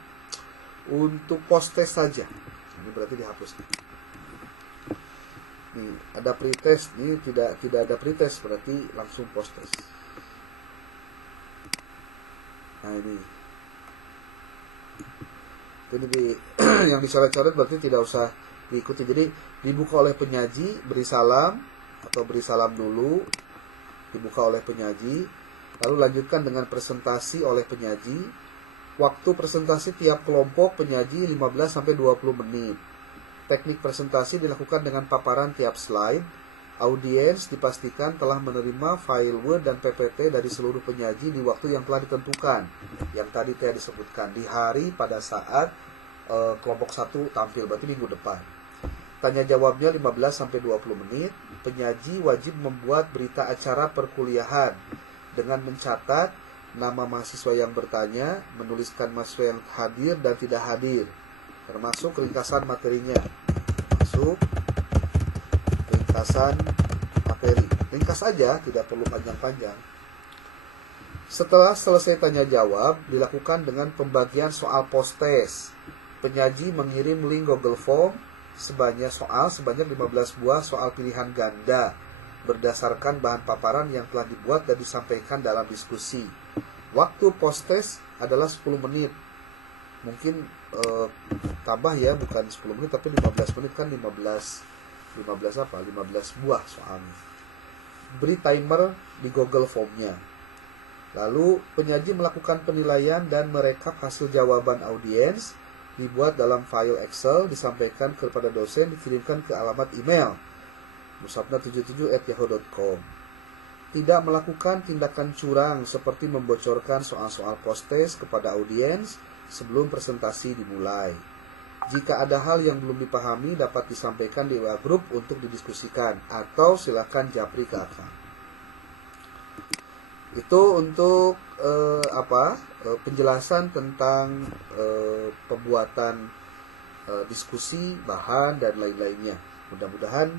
Untuk post test saja. Ini berarti dihapus. Nih, ada pretest, ini tidak ada pretest, berarti langsung post test. Nah, ini yang dicoret-coret berarti tidak usah diikuti. Jadi dibuka oleh penyaji, beri salam atau beri salam dulu, dibuka oleh penyaji, lalu lanjutkan dengan presentasi oleh penyaji. Waktu presentasi tiap kelompok penyaji 15-20 menit. Teknik presentasi dilakukan dengan paparan tiap slide. Audiens dipastikan telah menerima file Word dan PPT dari seluruh penyaji di waktu yang telah ditentukan. Yang tadi saya disebutkan, di hari pada saat kelompok 1 tampil, berarti minggu depan. Tanya jawabnya 15-20 menit. Penyaji wajib membuat berita acara perkuliahan dengan mencatat nama mahasiswa yang bertanya, menuliskan mahasiswa yang hadir dan tidak hadir, termasuk ringkasan materinya. Masuk ringkasan materi. Ringkas saja, tidak perlu panjang-panjang. Setelah selesai tanya jawab, dilakukan dengan pembagian soal post test. Penyaji mengirim link Google Form sebanyak 15 buah soal pilihan ganda berdasarkan bahan paparan yang telah dibuat dan disampaikan dalam diskusi. Waktu post test adalah 10 menit. Mungkin tambah ya, bukan 10 menit tapi 15 menit kan 15 buah soalnya. Beri timer di Google Form-nya. Lalu penyaji melakukan penilaian dan merekap hasil jawaban audiens, dibuat dalam file Excel, disampaikan kepada dosen, dikirimkan ke alamat email musabna77@yahoo.com. Tidak melakukan tindakan curang seperti membocorkan soal-soal post test kepada audiens sebelum presentasi dimulai. Jika ada hal yang belum dipahami dapat disampaikan di WA Group untuk didiskusikan atau silakan japri ke akang. Itu untuk penjelasan tentang pembuatan diskusi, bahan dan lain-lainnya. Mudah-mudahan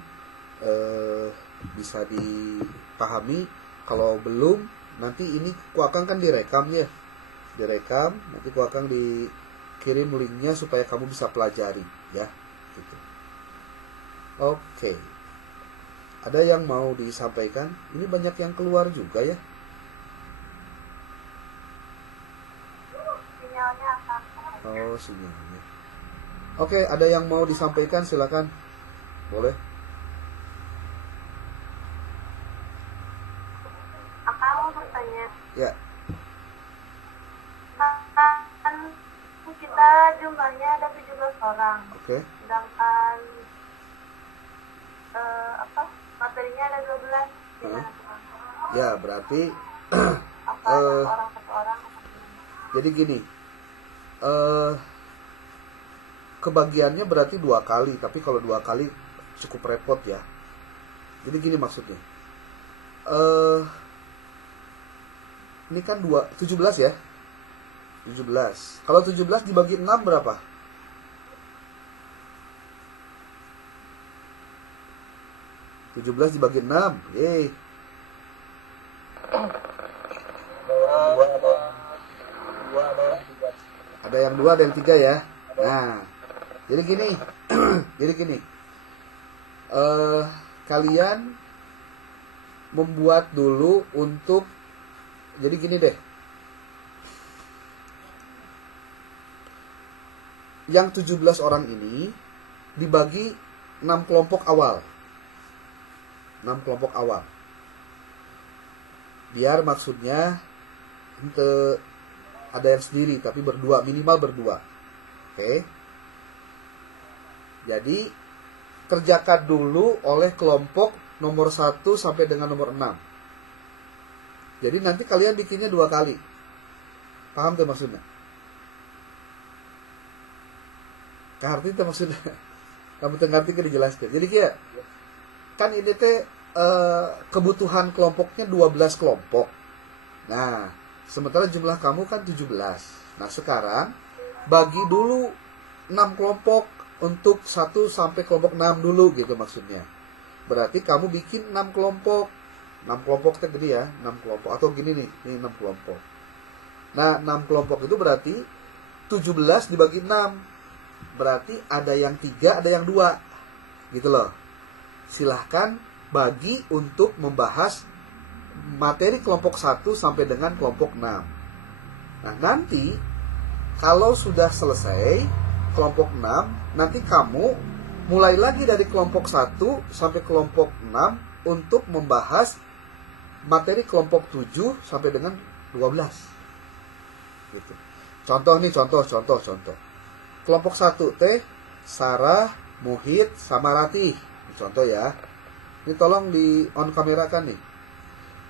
bisa dipahami. Kalau belum, nanti ini kuakang kan direkam ya, nanti kuakang dikirim linknya supaya kamu bisa pelajari ya, gitu. Oke. Ada yang mau disampaikan? Ini banyak yang keluar juga ya. Sinyalnya apa? Oh, sinyalnya. Oke, ada yang mau disampaikan silakan. Boleh. Kakak mau bertanya. Ya. Kan kita jumlahnya ada 17 orang. Oke. Sedangkan materinya ada 12. Gimana tuh? Ya, berarti Apa satu orang? jadi gini. Kebagiannya berarti 2 kali, tapi kalau 2 kali cukup repot ya. Jadi gini maksudnya. Ini kan 17 ya. 17. Kalau 17 dibagi 6 berapa? (17) dibagi 6. Yeay. Ada yang 2, ada yang 3 ya. Nah, jadi gini. Jadi gini. Kalian membuat dulu untuk, jadi gini deh. Yang 17 orang ini dibagi 6 kelompok awal. 6 kelompok awal. Biar maksudnya ente ada yang sendiri, tapi berdua, minimal berdua. Oke. Jadi kerjakan dulu oleh kelompok nomor 1 sampai dengan nomor 6. Jadi nanti kalian bikinnya 2 kali. Paham tuh maksudnya? Ngerti tuh maksudnya? Kamu tuh ngerti kan dijelaskan. Jadi kayak kan ini teh kebutuhan kelompoknya 12 kelompok. Nah, sementara jumlah kamu kan 17. Nah, sekarang bagi dulu 6 kelompok untuk 1 sampai kelompok 6 dulu gitu maksudnya. Berarti kamu bikin 6 kelompok. 6 kelompok itu gede ya, 6 kelompok. Atau gini nih, ini 6 kelompok. Nah, 6 kelompok itu berarti 17 dibagi 6. Berarti ada yang 3, ada yang 2. Gitu loh. Silahkan bagi untuk membahas materi kelompok 1 sampai dengan kelompok 6. Nah, nanti kalau sudah selesai kelompok 6, nanti kamu mulai lagi dari kelompok 1 sampai kelompok 6 untuk membahas materi kelompok 7 sampai dengan 12. Gitu. Contoh nih, contoh. Kelompok 1 teh Sarah, Muhid, sama Ratih. Contoh ya. Ini tolong di on kamera kan nih.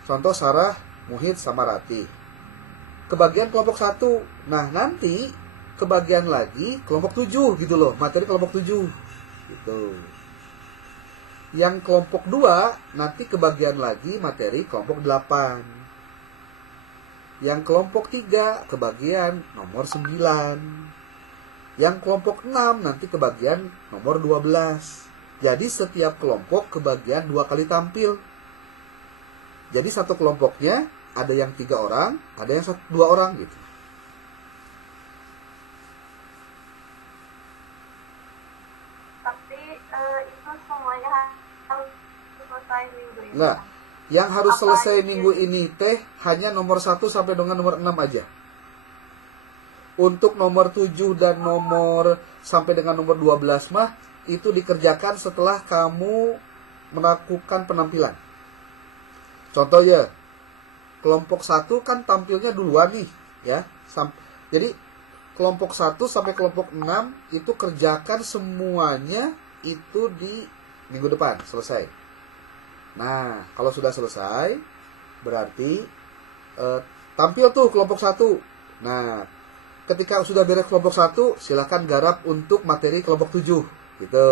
Contoh Sarah, Muhid, sama Ratih. Kebagian kelompok 1. Nah, nanti kebagian lagi kelompok 7 gitu loh, materi kelompok 7 gitu. Yang kelompok 2 nanti kebagian lagi materi kelompok 8. Yang kelompok 3 kebagian nomor 9. Yang kelompok 6 nanti kebagian nomor 12. Jadi setiap kelompok kebagian 2 kali tampil. Jadi satu kelompoknya ada yang 3 orang, ada yang 2 orang gitu. Itu semuanya harus selesai minggu ini. Nah, yang harus selesai minggu ini teh hanya nomor 1 sampai dengan nomor 6 aja. Untuk nomor 7 dan nomor sampai dengan nomor 12 mah itu dikerjakan setelah kamu melakukan penampilan. Contoh ya, kelompok 1 kan tampilnya duluan nih, ya. Jadi kelompok 1 sampai kelompok 6 itu kerjakan semuanya itu di minggu depan, selesai. Nah, kalau sudah selesai, berarti tampil tuh kelompok 1. Nah, ketika sudah beres kelompok 1, silakan garap untuk materi kelompok 7, gitu.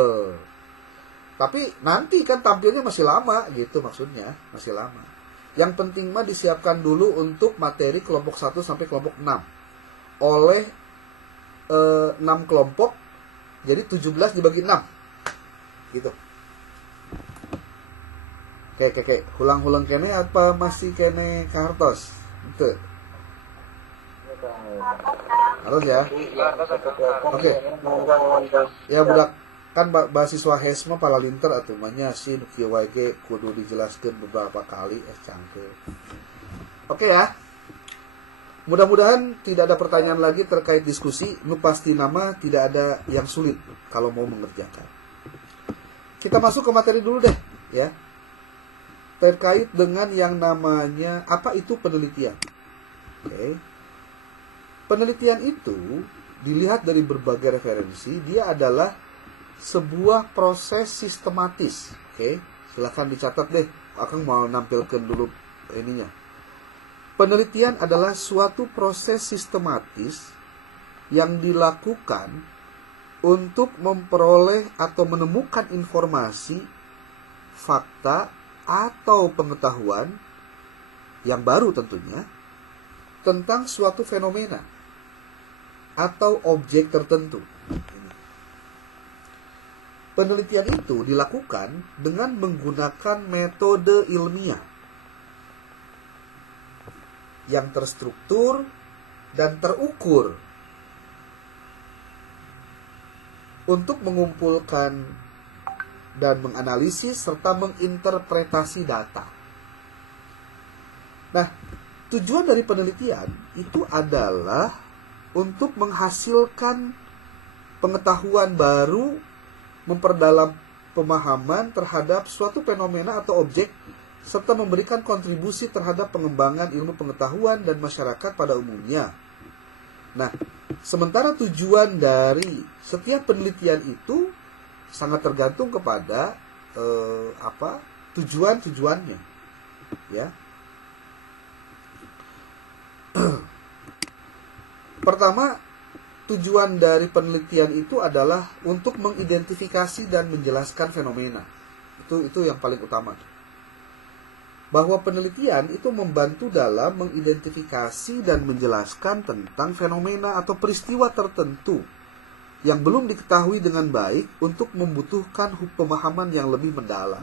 Tapi nanti kan tampilnya masih lama, gitu maksudnya, masih lama. Yang penting mah disiapkan dulu untuk materi kelompok 1 sampai kelompok 6. Oleh 6 kelompok, jadi 17 dibagi 6. Gitu. Oke. Hulang-hulang kene apa masih kene kartos? Itu. Harus ya. Oke. Ya budak kan mahasiswa HESMA pala linter atuh mah nya si kieu wae ge kudu dijelaskeun beberapa kali cangkeul. Oke ya. Mudah-mudahan tidak ada pertanyaan lagi terkait diskusi. Nu pasti nama tidak ada yang sulit kalau mau mengerjakan. Kita masuk ke materi dulu deh, ya. Terkait dengan yang namanya apa itu penelitian. Oke. Penelitian itu dilihat dari berbagai referensi, dia adalah sebuah proses sistematis. Oke, silahkan dicatat deh. Akang mau nampilkan dulu ininya. Penelitian adalah suatu proses sistematis yang dilakukan untuk memperoleh atau menemukan informasi, fakta, atau pengetahuan yang baru tentunya tentang suatu fenomena atau objek tertentu. Penelitian itu dilakukan dengan menggunakan metode ilmiah yang terstruktur dan terukur untuk mengumpulkan dan menganalisis serta menginterpretasi data. Nah, tujuan dari penelitian itu adalah untuk menghasilkan pengetahuan baru, memperdalam pemahaman terhadap suatu fenomena atau objek, serta memberikan kontribusi terhadap pengembangan ilmu pengetahuan dan masyarakat pada umumnya. Nah, sementara tujuan dari setiap penelitian itu sangat tergantung kepada tujuan-tujuannya, ya. Pertama, tujuan dari penelitian itu adalah untuk mengidentifikasi dan menjelaskan fenomena. Itu yang paling utama. Bahwa penelitian itu membantu dalam mengidentifikasi dan menjelaskan tentang fenomena atau peristiwa tertentu yang belum diketahui dengan baik untuk membutuhkan pemahaman yang lebih mendalam.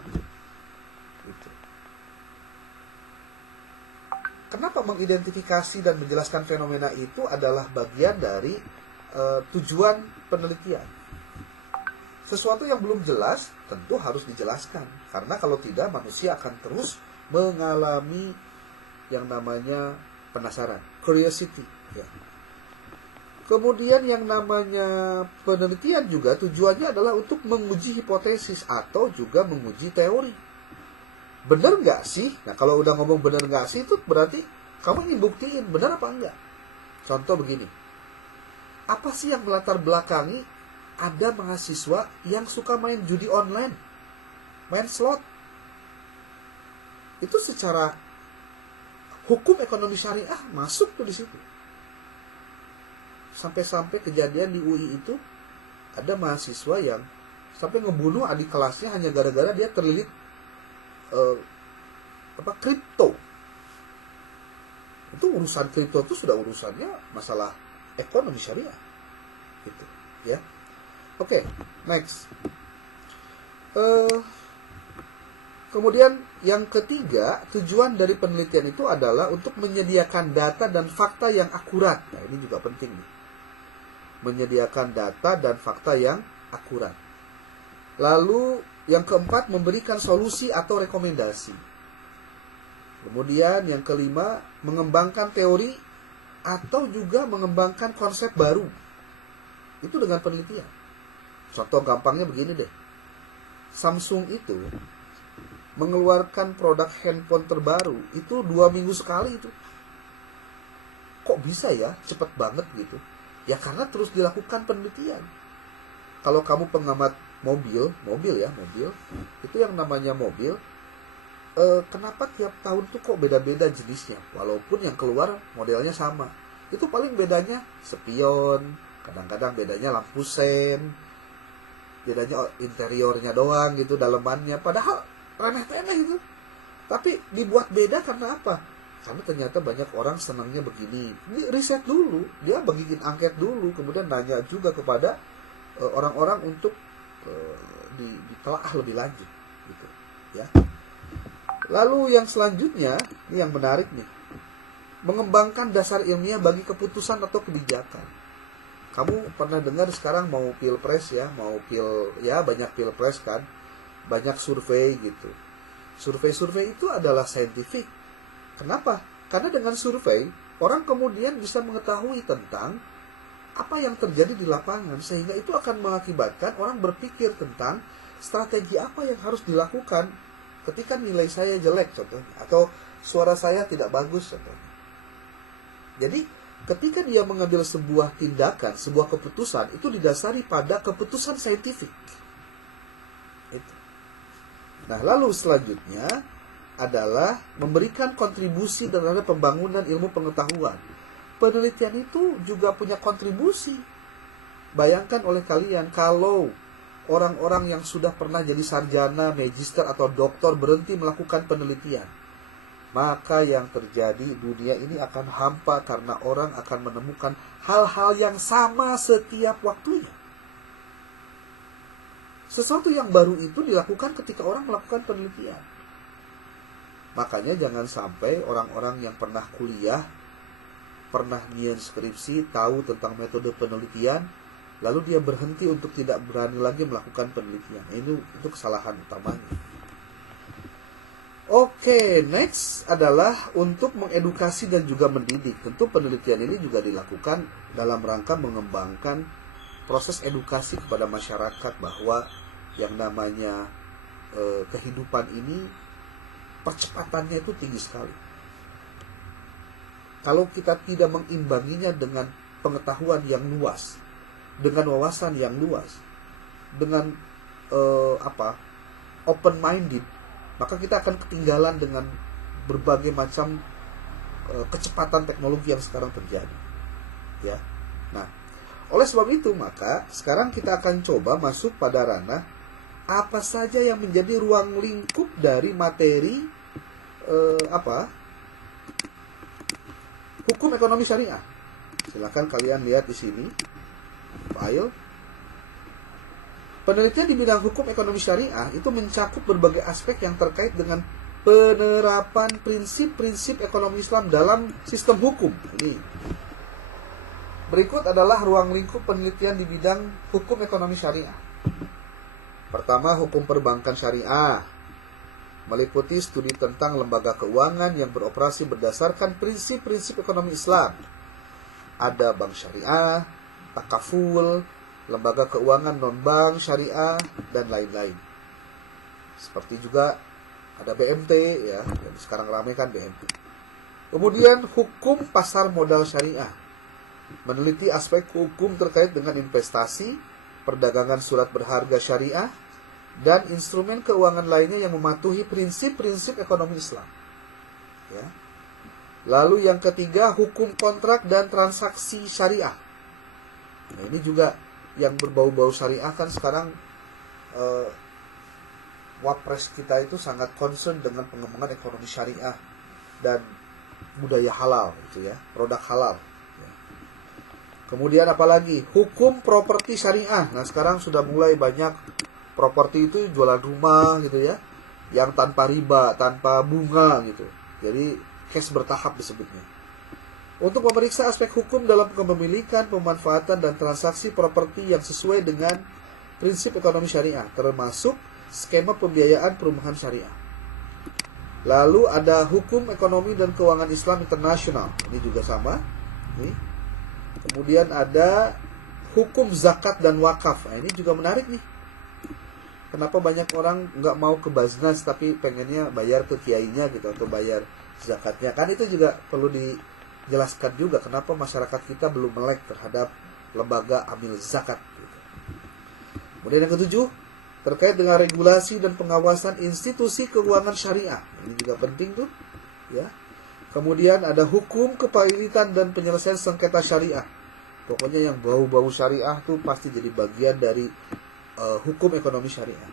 Gitu. Kenapa mengidentifikasi dan menjelaskan fenomena itu adalah bagian dari tujuan penelitian? Sesuatu yang belum jelas tentu harus dijelaskan, karena kalau tidak manusia akan terus mengalami yang namanya penasaran, curiosity, ya. Kemudian yang namanya penelitian juga tujuannya adalah untuk menguji hipotesis atau juga menguji teori. Benar nggak sih? Nah, kalau udah ngomong benar nggak sih, itu berarti kamu ingin buktiin benar apa enggak. Contoh begini, apa sih yang melatar belakangi ada mahasiswa yang suka main judi online, main slot? Itu secara hukum ekonomi syariah masuk tuh di situ. Sampai-sampai kejadian di UI itu ada mahasiswa yang sampai ngebunuh adik kelasnya hanya gara-gara dia terlilit kripto. Itu urusan kripto itu sudah urusannya masalah ekonomi syariah, gitu, ya. Oke, next. Kemudian yang ketiga, tujuan dari penelitian itu adalah untuk menyediakan data dan fakta yang akurat. Nah, ini juga penting nih. Menyediakan data dan fakta yang akurat. Lalu yang keempat, memberikan solusi atau rekomendasi. Kemudian yang kelima, mengembangkan teori atau juga mengembangkan konsep baru. Itu dengan penelitian. Contoh gampangnya begini deh. Samsung itu mengeluarkan produk handphone terbaru itu 2 minggu sekali itu. Kok bisa ya cepet banget gitu? Ya karena terus dilakukan penelitian. Kalau kamu pengamat mobil itu yang namanya mobil, kenapa tiap tahun tuh kok beda-beda jenisnya, walaupun yang keluar modelnya sama. Itu paling bedanya spion, kadang-kadang bedanya lampu sen, bedanya interiornya doang gitu, dalemannya, padahal remeh-temeh itu. Tapi dibuat beda karena apa? Karena ternyata banyak orang senangnya begini. Ini riset dulu, dia bikin angket dulu, kemudian nanya juga kepada orang-orang untuk ditelaah lebih lanjut, gitu, ya. Lalu yang selanjutnya, ini yang menarik nih, mengembangkan dasar ilmiah bagi keputusan atau kebijakan. Kamu pernah dengar sekarang mau pilpres ya, banyak pilpres kan. Banyak survei gitu. Survei-survei itu adalah saintifik. Kenapa? Karena dengan survei, orang kemudian bisa mengetahui tentang apa yang terjadi di lapangan, sehingga itu akan mengakibatkan orang berpikir tentang strategi apa yang harus dilakukan ketika nilai saya jelek contohnya, atau suara saya tidak bagus contohnya. Jadi ketika dia mengambil sebuah tindakan, sebuah keputusan, itu didasari pada keputusan saintifik. Itu. Nah, lalu selanjutnya adalah memberikan kontribusi terhadap pembangunan ilmu pengetahuan. Penelitian itu juga punya kontribusi. Bayangkan oleh kalian kalau orang-orang yang sudah pernah jadi sarjana, magister atau doktor berhenti melakukan penelitian, maka yang terjadi, dunia ini akan hampa karena orang akan menemukan hal-hal yang sama setiap waktunya. Sesuatu yang baru itu dilakukan ketika orang melakukan penelitian. Makanya jangan sampai orang-orang yang pernah kuliah, pernah nyian skripsi, tahu tentang metode penelitian, lalu dia berhenti untuk tidak berani lagi melakukan penelitian. Itu kesalahan utamanya. Oke, next adalah untuk mengedukasi dan juga mendidik. Tentu penelitian ini juga dilakukan dalam rangka mengembangkan proses edukasi kepada masyarakat bahwa yang namanya kehidupan ini percepatannya itu tinggi sekali. Kalau kita tidak mengimbanginya dengan pengetahuan yang luas, dengan wawasan yang luas, dengan open minded, maka kita akan ketinggalan dengan berbagai macam kecepatan teknologi yang sekarang terjadi. Ya. Nah, oleh sebab itu maka sekarang kita akan coba masuk pada ranah apa saja yang menjadi ruang lingkup dari materi hukum ekonomi syariah. Silakan kalian lihat di sini file. Penelitian di bidang hukum ekonomi syariah itu mencakup berbagai aspek yang terkait dengan penerapan prinsip-prinsip ekonomi Islam dalam sistem hukum. Ini. Berikut adalah ruang lingkup penelitian di bidang hukum ekonomi syariah. Pertama, hukum perbankan syariah. Meliputi studi tentang lembaga keuangan yang beroperasi berdasarkan prinsip-prinsip ekonomi Islam. Ada bank syariah, takaful, lembaga keuangan non-bank syariah, dan lain-lain. Seperti juga ada BMT, ya, yang sekarang ramai kan BMT. Kemudian hukum pasar modal syariah, meneliti aspek hukum terkait dengan investasi, perdagangan surat berharga syariah, dan instrumen keuangan lainnya yang mematuhi prinsip-prinsip ekonomi Islam. Ya. Lalu yang ketiga, hukum kontrak dan transaksi syariah. Nah, ini juga yang berbau-bau syariah kan sekarang Wapres kita itu sangat concern dengan pengembangan ekonomi syariah dan budaya halal, gitu ya, produk halal. Ya. Kemudian apalagi hukum properti syariah. Nah sekarang sudah mulai banyak properti itu jualan rumah gitu ya, yang tanpa riba, tanpa bunga gitu. Jadi cash bertahap disebutnya. Untuk memeriksa aspek hukum dalam kepemilikan, pemanfaatan, dan transaksi properti yang sesuai dengan prinsip ekonomi syariah, termasuk skema pembiayaan perumahan syariah. Lalu ada hukum ekonomi dan keuangan Islam internasional. Ini juga sama. Ini. Kemudian ada hukum zakat dan wakaf. Nah, ini juga menarik nih. Kenapa banyak orang nggak mau ke Baznas tapi pengennya bayar ke kiainya gitu atau bayar zakatnya? Kan itu juga perlu dijelaskan juga kenapa masyarakat kita belum melek terhadap lembaga amil zakat. Gitu. Kemudian yang ketujuh, terkait dengan regulasi dan pengawasan institusi keuangan syariah. Ini juga penting tuh, ya. Kemudian ada hukum kepahilitan dan penyelesaian sengketa syariah. Pokoknya yang bau-bau syariah tuh pasti jadi bagian dari hukum ekonomi syariah.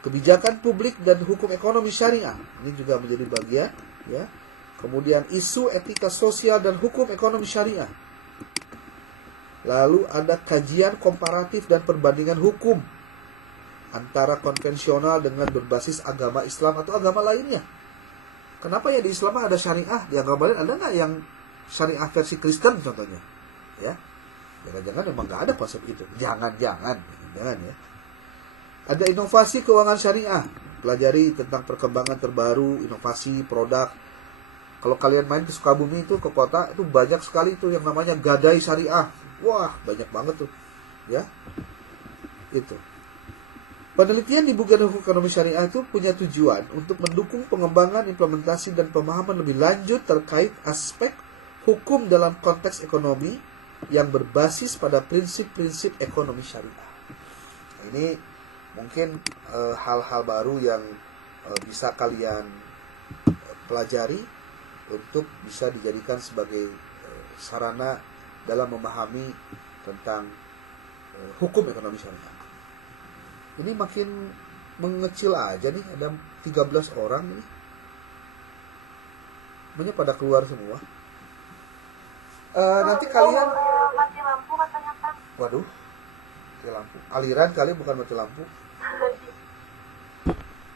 Kebijakan publik dan hukum ekonomi syariah. Ini juga menjadi bagian, ya. Kemudian isu etika sosial dan hukum ekonomi syariah. Lalu ada kajian komparatif dan perbandingan hukum antara konvensional dengan berbasis agama Islam atau agama lainnya. Kenapa ya di Islam ada syariah, di agama lain ada nggak yang syariah versi Kristen contohnya? Ya, jangan-jangan memang nggak ada konsep itu. Jangan ya. Ada inovasi keuangan syariah, pelajari tentang perkembangan terbaru, inovasi produk. Kalau kalian main ke Sukabumi itu, ke kota itu banyak sekali itu yang namanya gadai syariah. Wah, banyak banget tuh, ya. Itu. Penelitian di bidang hukum ekonomi syariah itu punya tujuan untuk mendukung pengembangan, implementasi, dan pemahaman lebih lanjut terkait aspek hukum dalam konteks ekonomi yang berbasis pada prinsip-prinsip ekonomi syariah. Ini mungkin hal-hal baru yang bisa kalian pelajari untuk bisa dijadikan sebagai sarana dalam memahami tentang hukum ekonomi syariah. Ini makin mengecil aja nih, ada 13 orang nih. Semuanya pada keluar semua. Nanti kalian mati lampu katanya kan. Waduh, mati lampu. Aliran kali bukan mati lampu.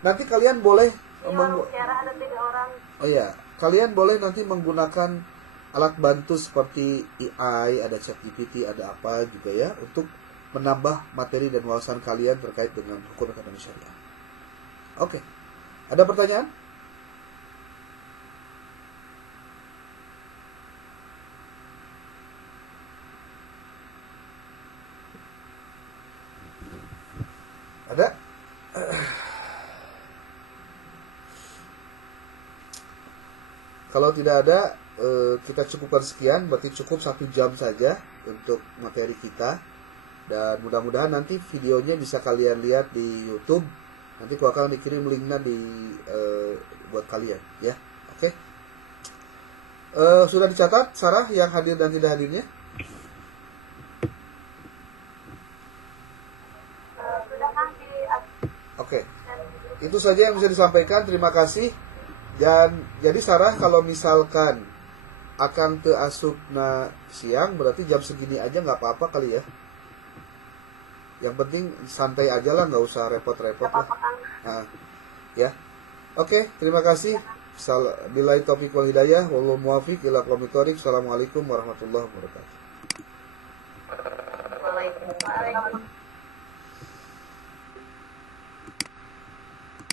Nanti kalian boleh ada 3 orang. Oh iya, kalian boleh nanti menggunakan alat bantu seperti AI, ada ChatGPT, ada apa juga ya, untuk menambah materi dan wawasan kalian terkait dengan hukum ekonomi syariah. Oke. Ada pertanyaan? Ada? Kalau tidak ada, kita cukupkan sekian, berarti cukup 1 jam saja untuk materi kita. Dan mudah-mudahan nanti videonya bisa kalian lihat di YouTube. Nanti aku akan dikirim linknya buat kalian, ya. Oke. Sudah dicatat Sarah yang hadir dan tidak hadirnya? Sudah kan di Oke. Itu saja yang bisa disampaikan. Terima kasih. Dan jadi Sarah, kalau misalkan akan ke asupna siang, berarti jam segini aja nggak apa-apa kali ya. Yang penting santai aja lah, nggak usah repot-repot lah. apa-apa kan. Nah, ya. Oke, terima kasih. Billahi taufiq wal hidayah, wallahu muwaffiq ila aqwamit thoriq. Assalamualaikum warahmatullahi wabarakatuh. Waalaikumsalam.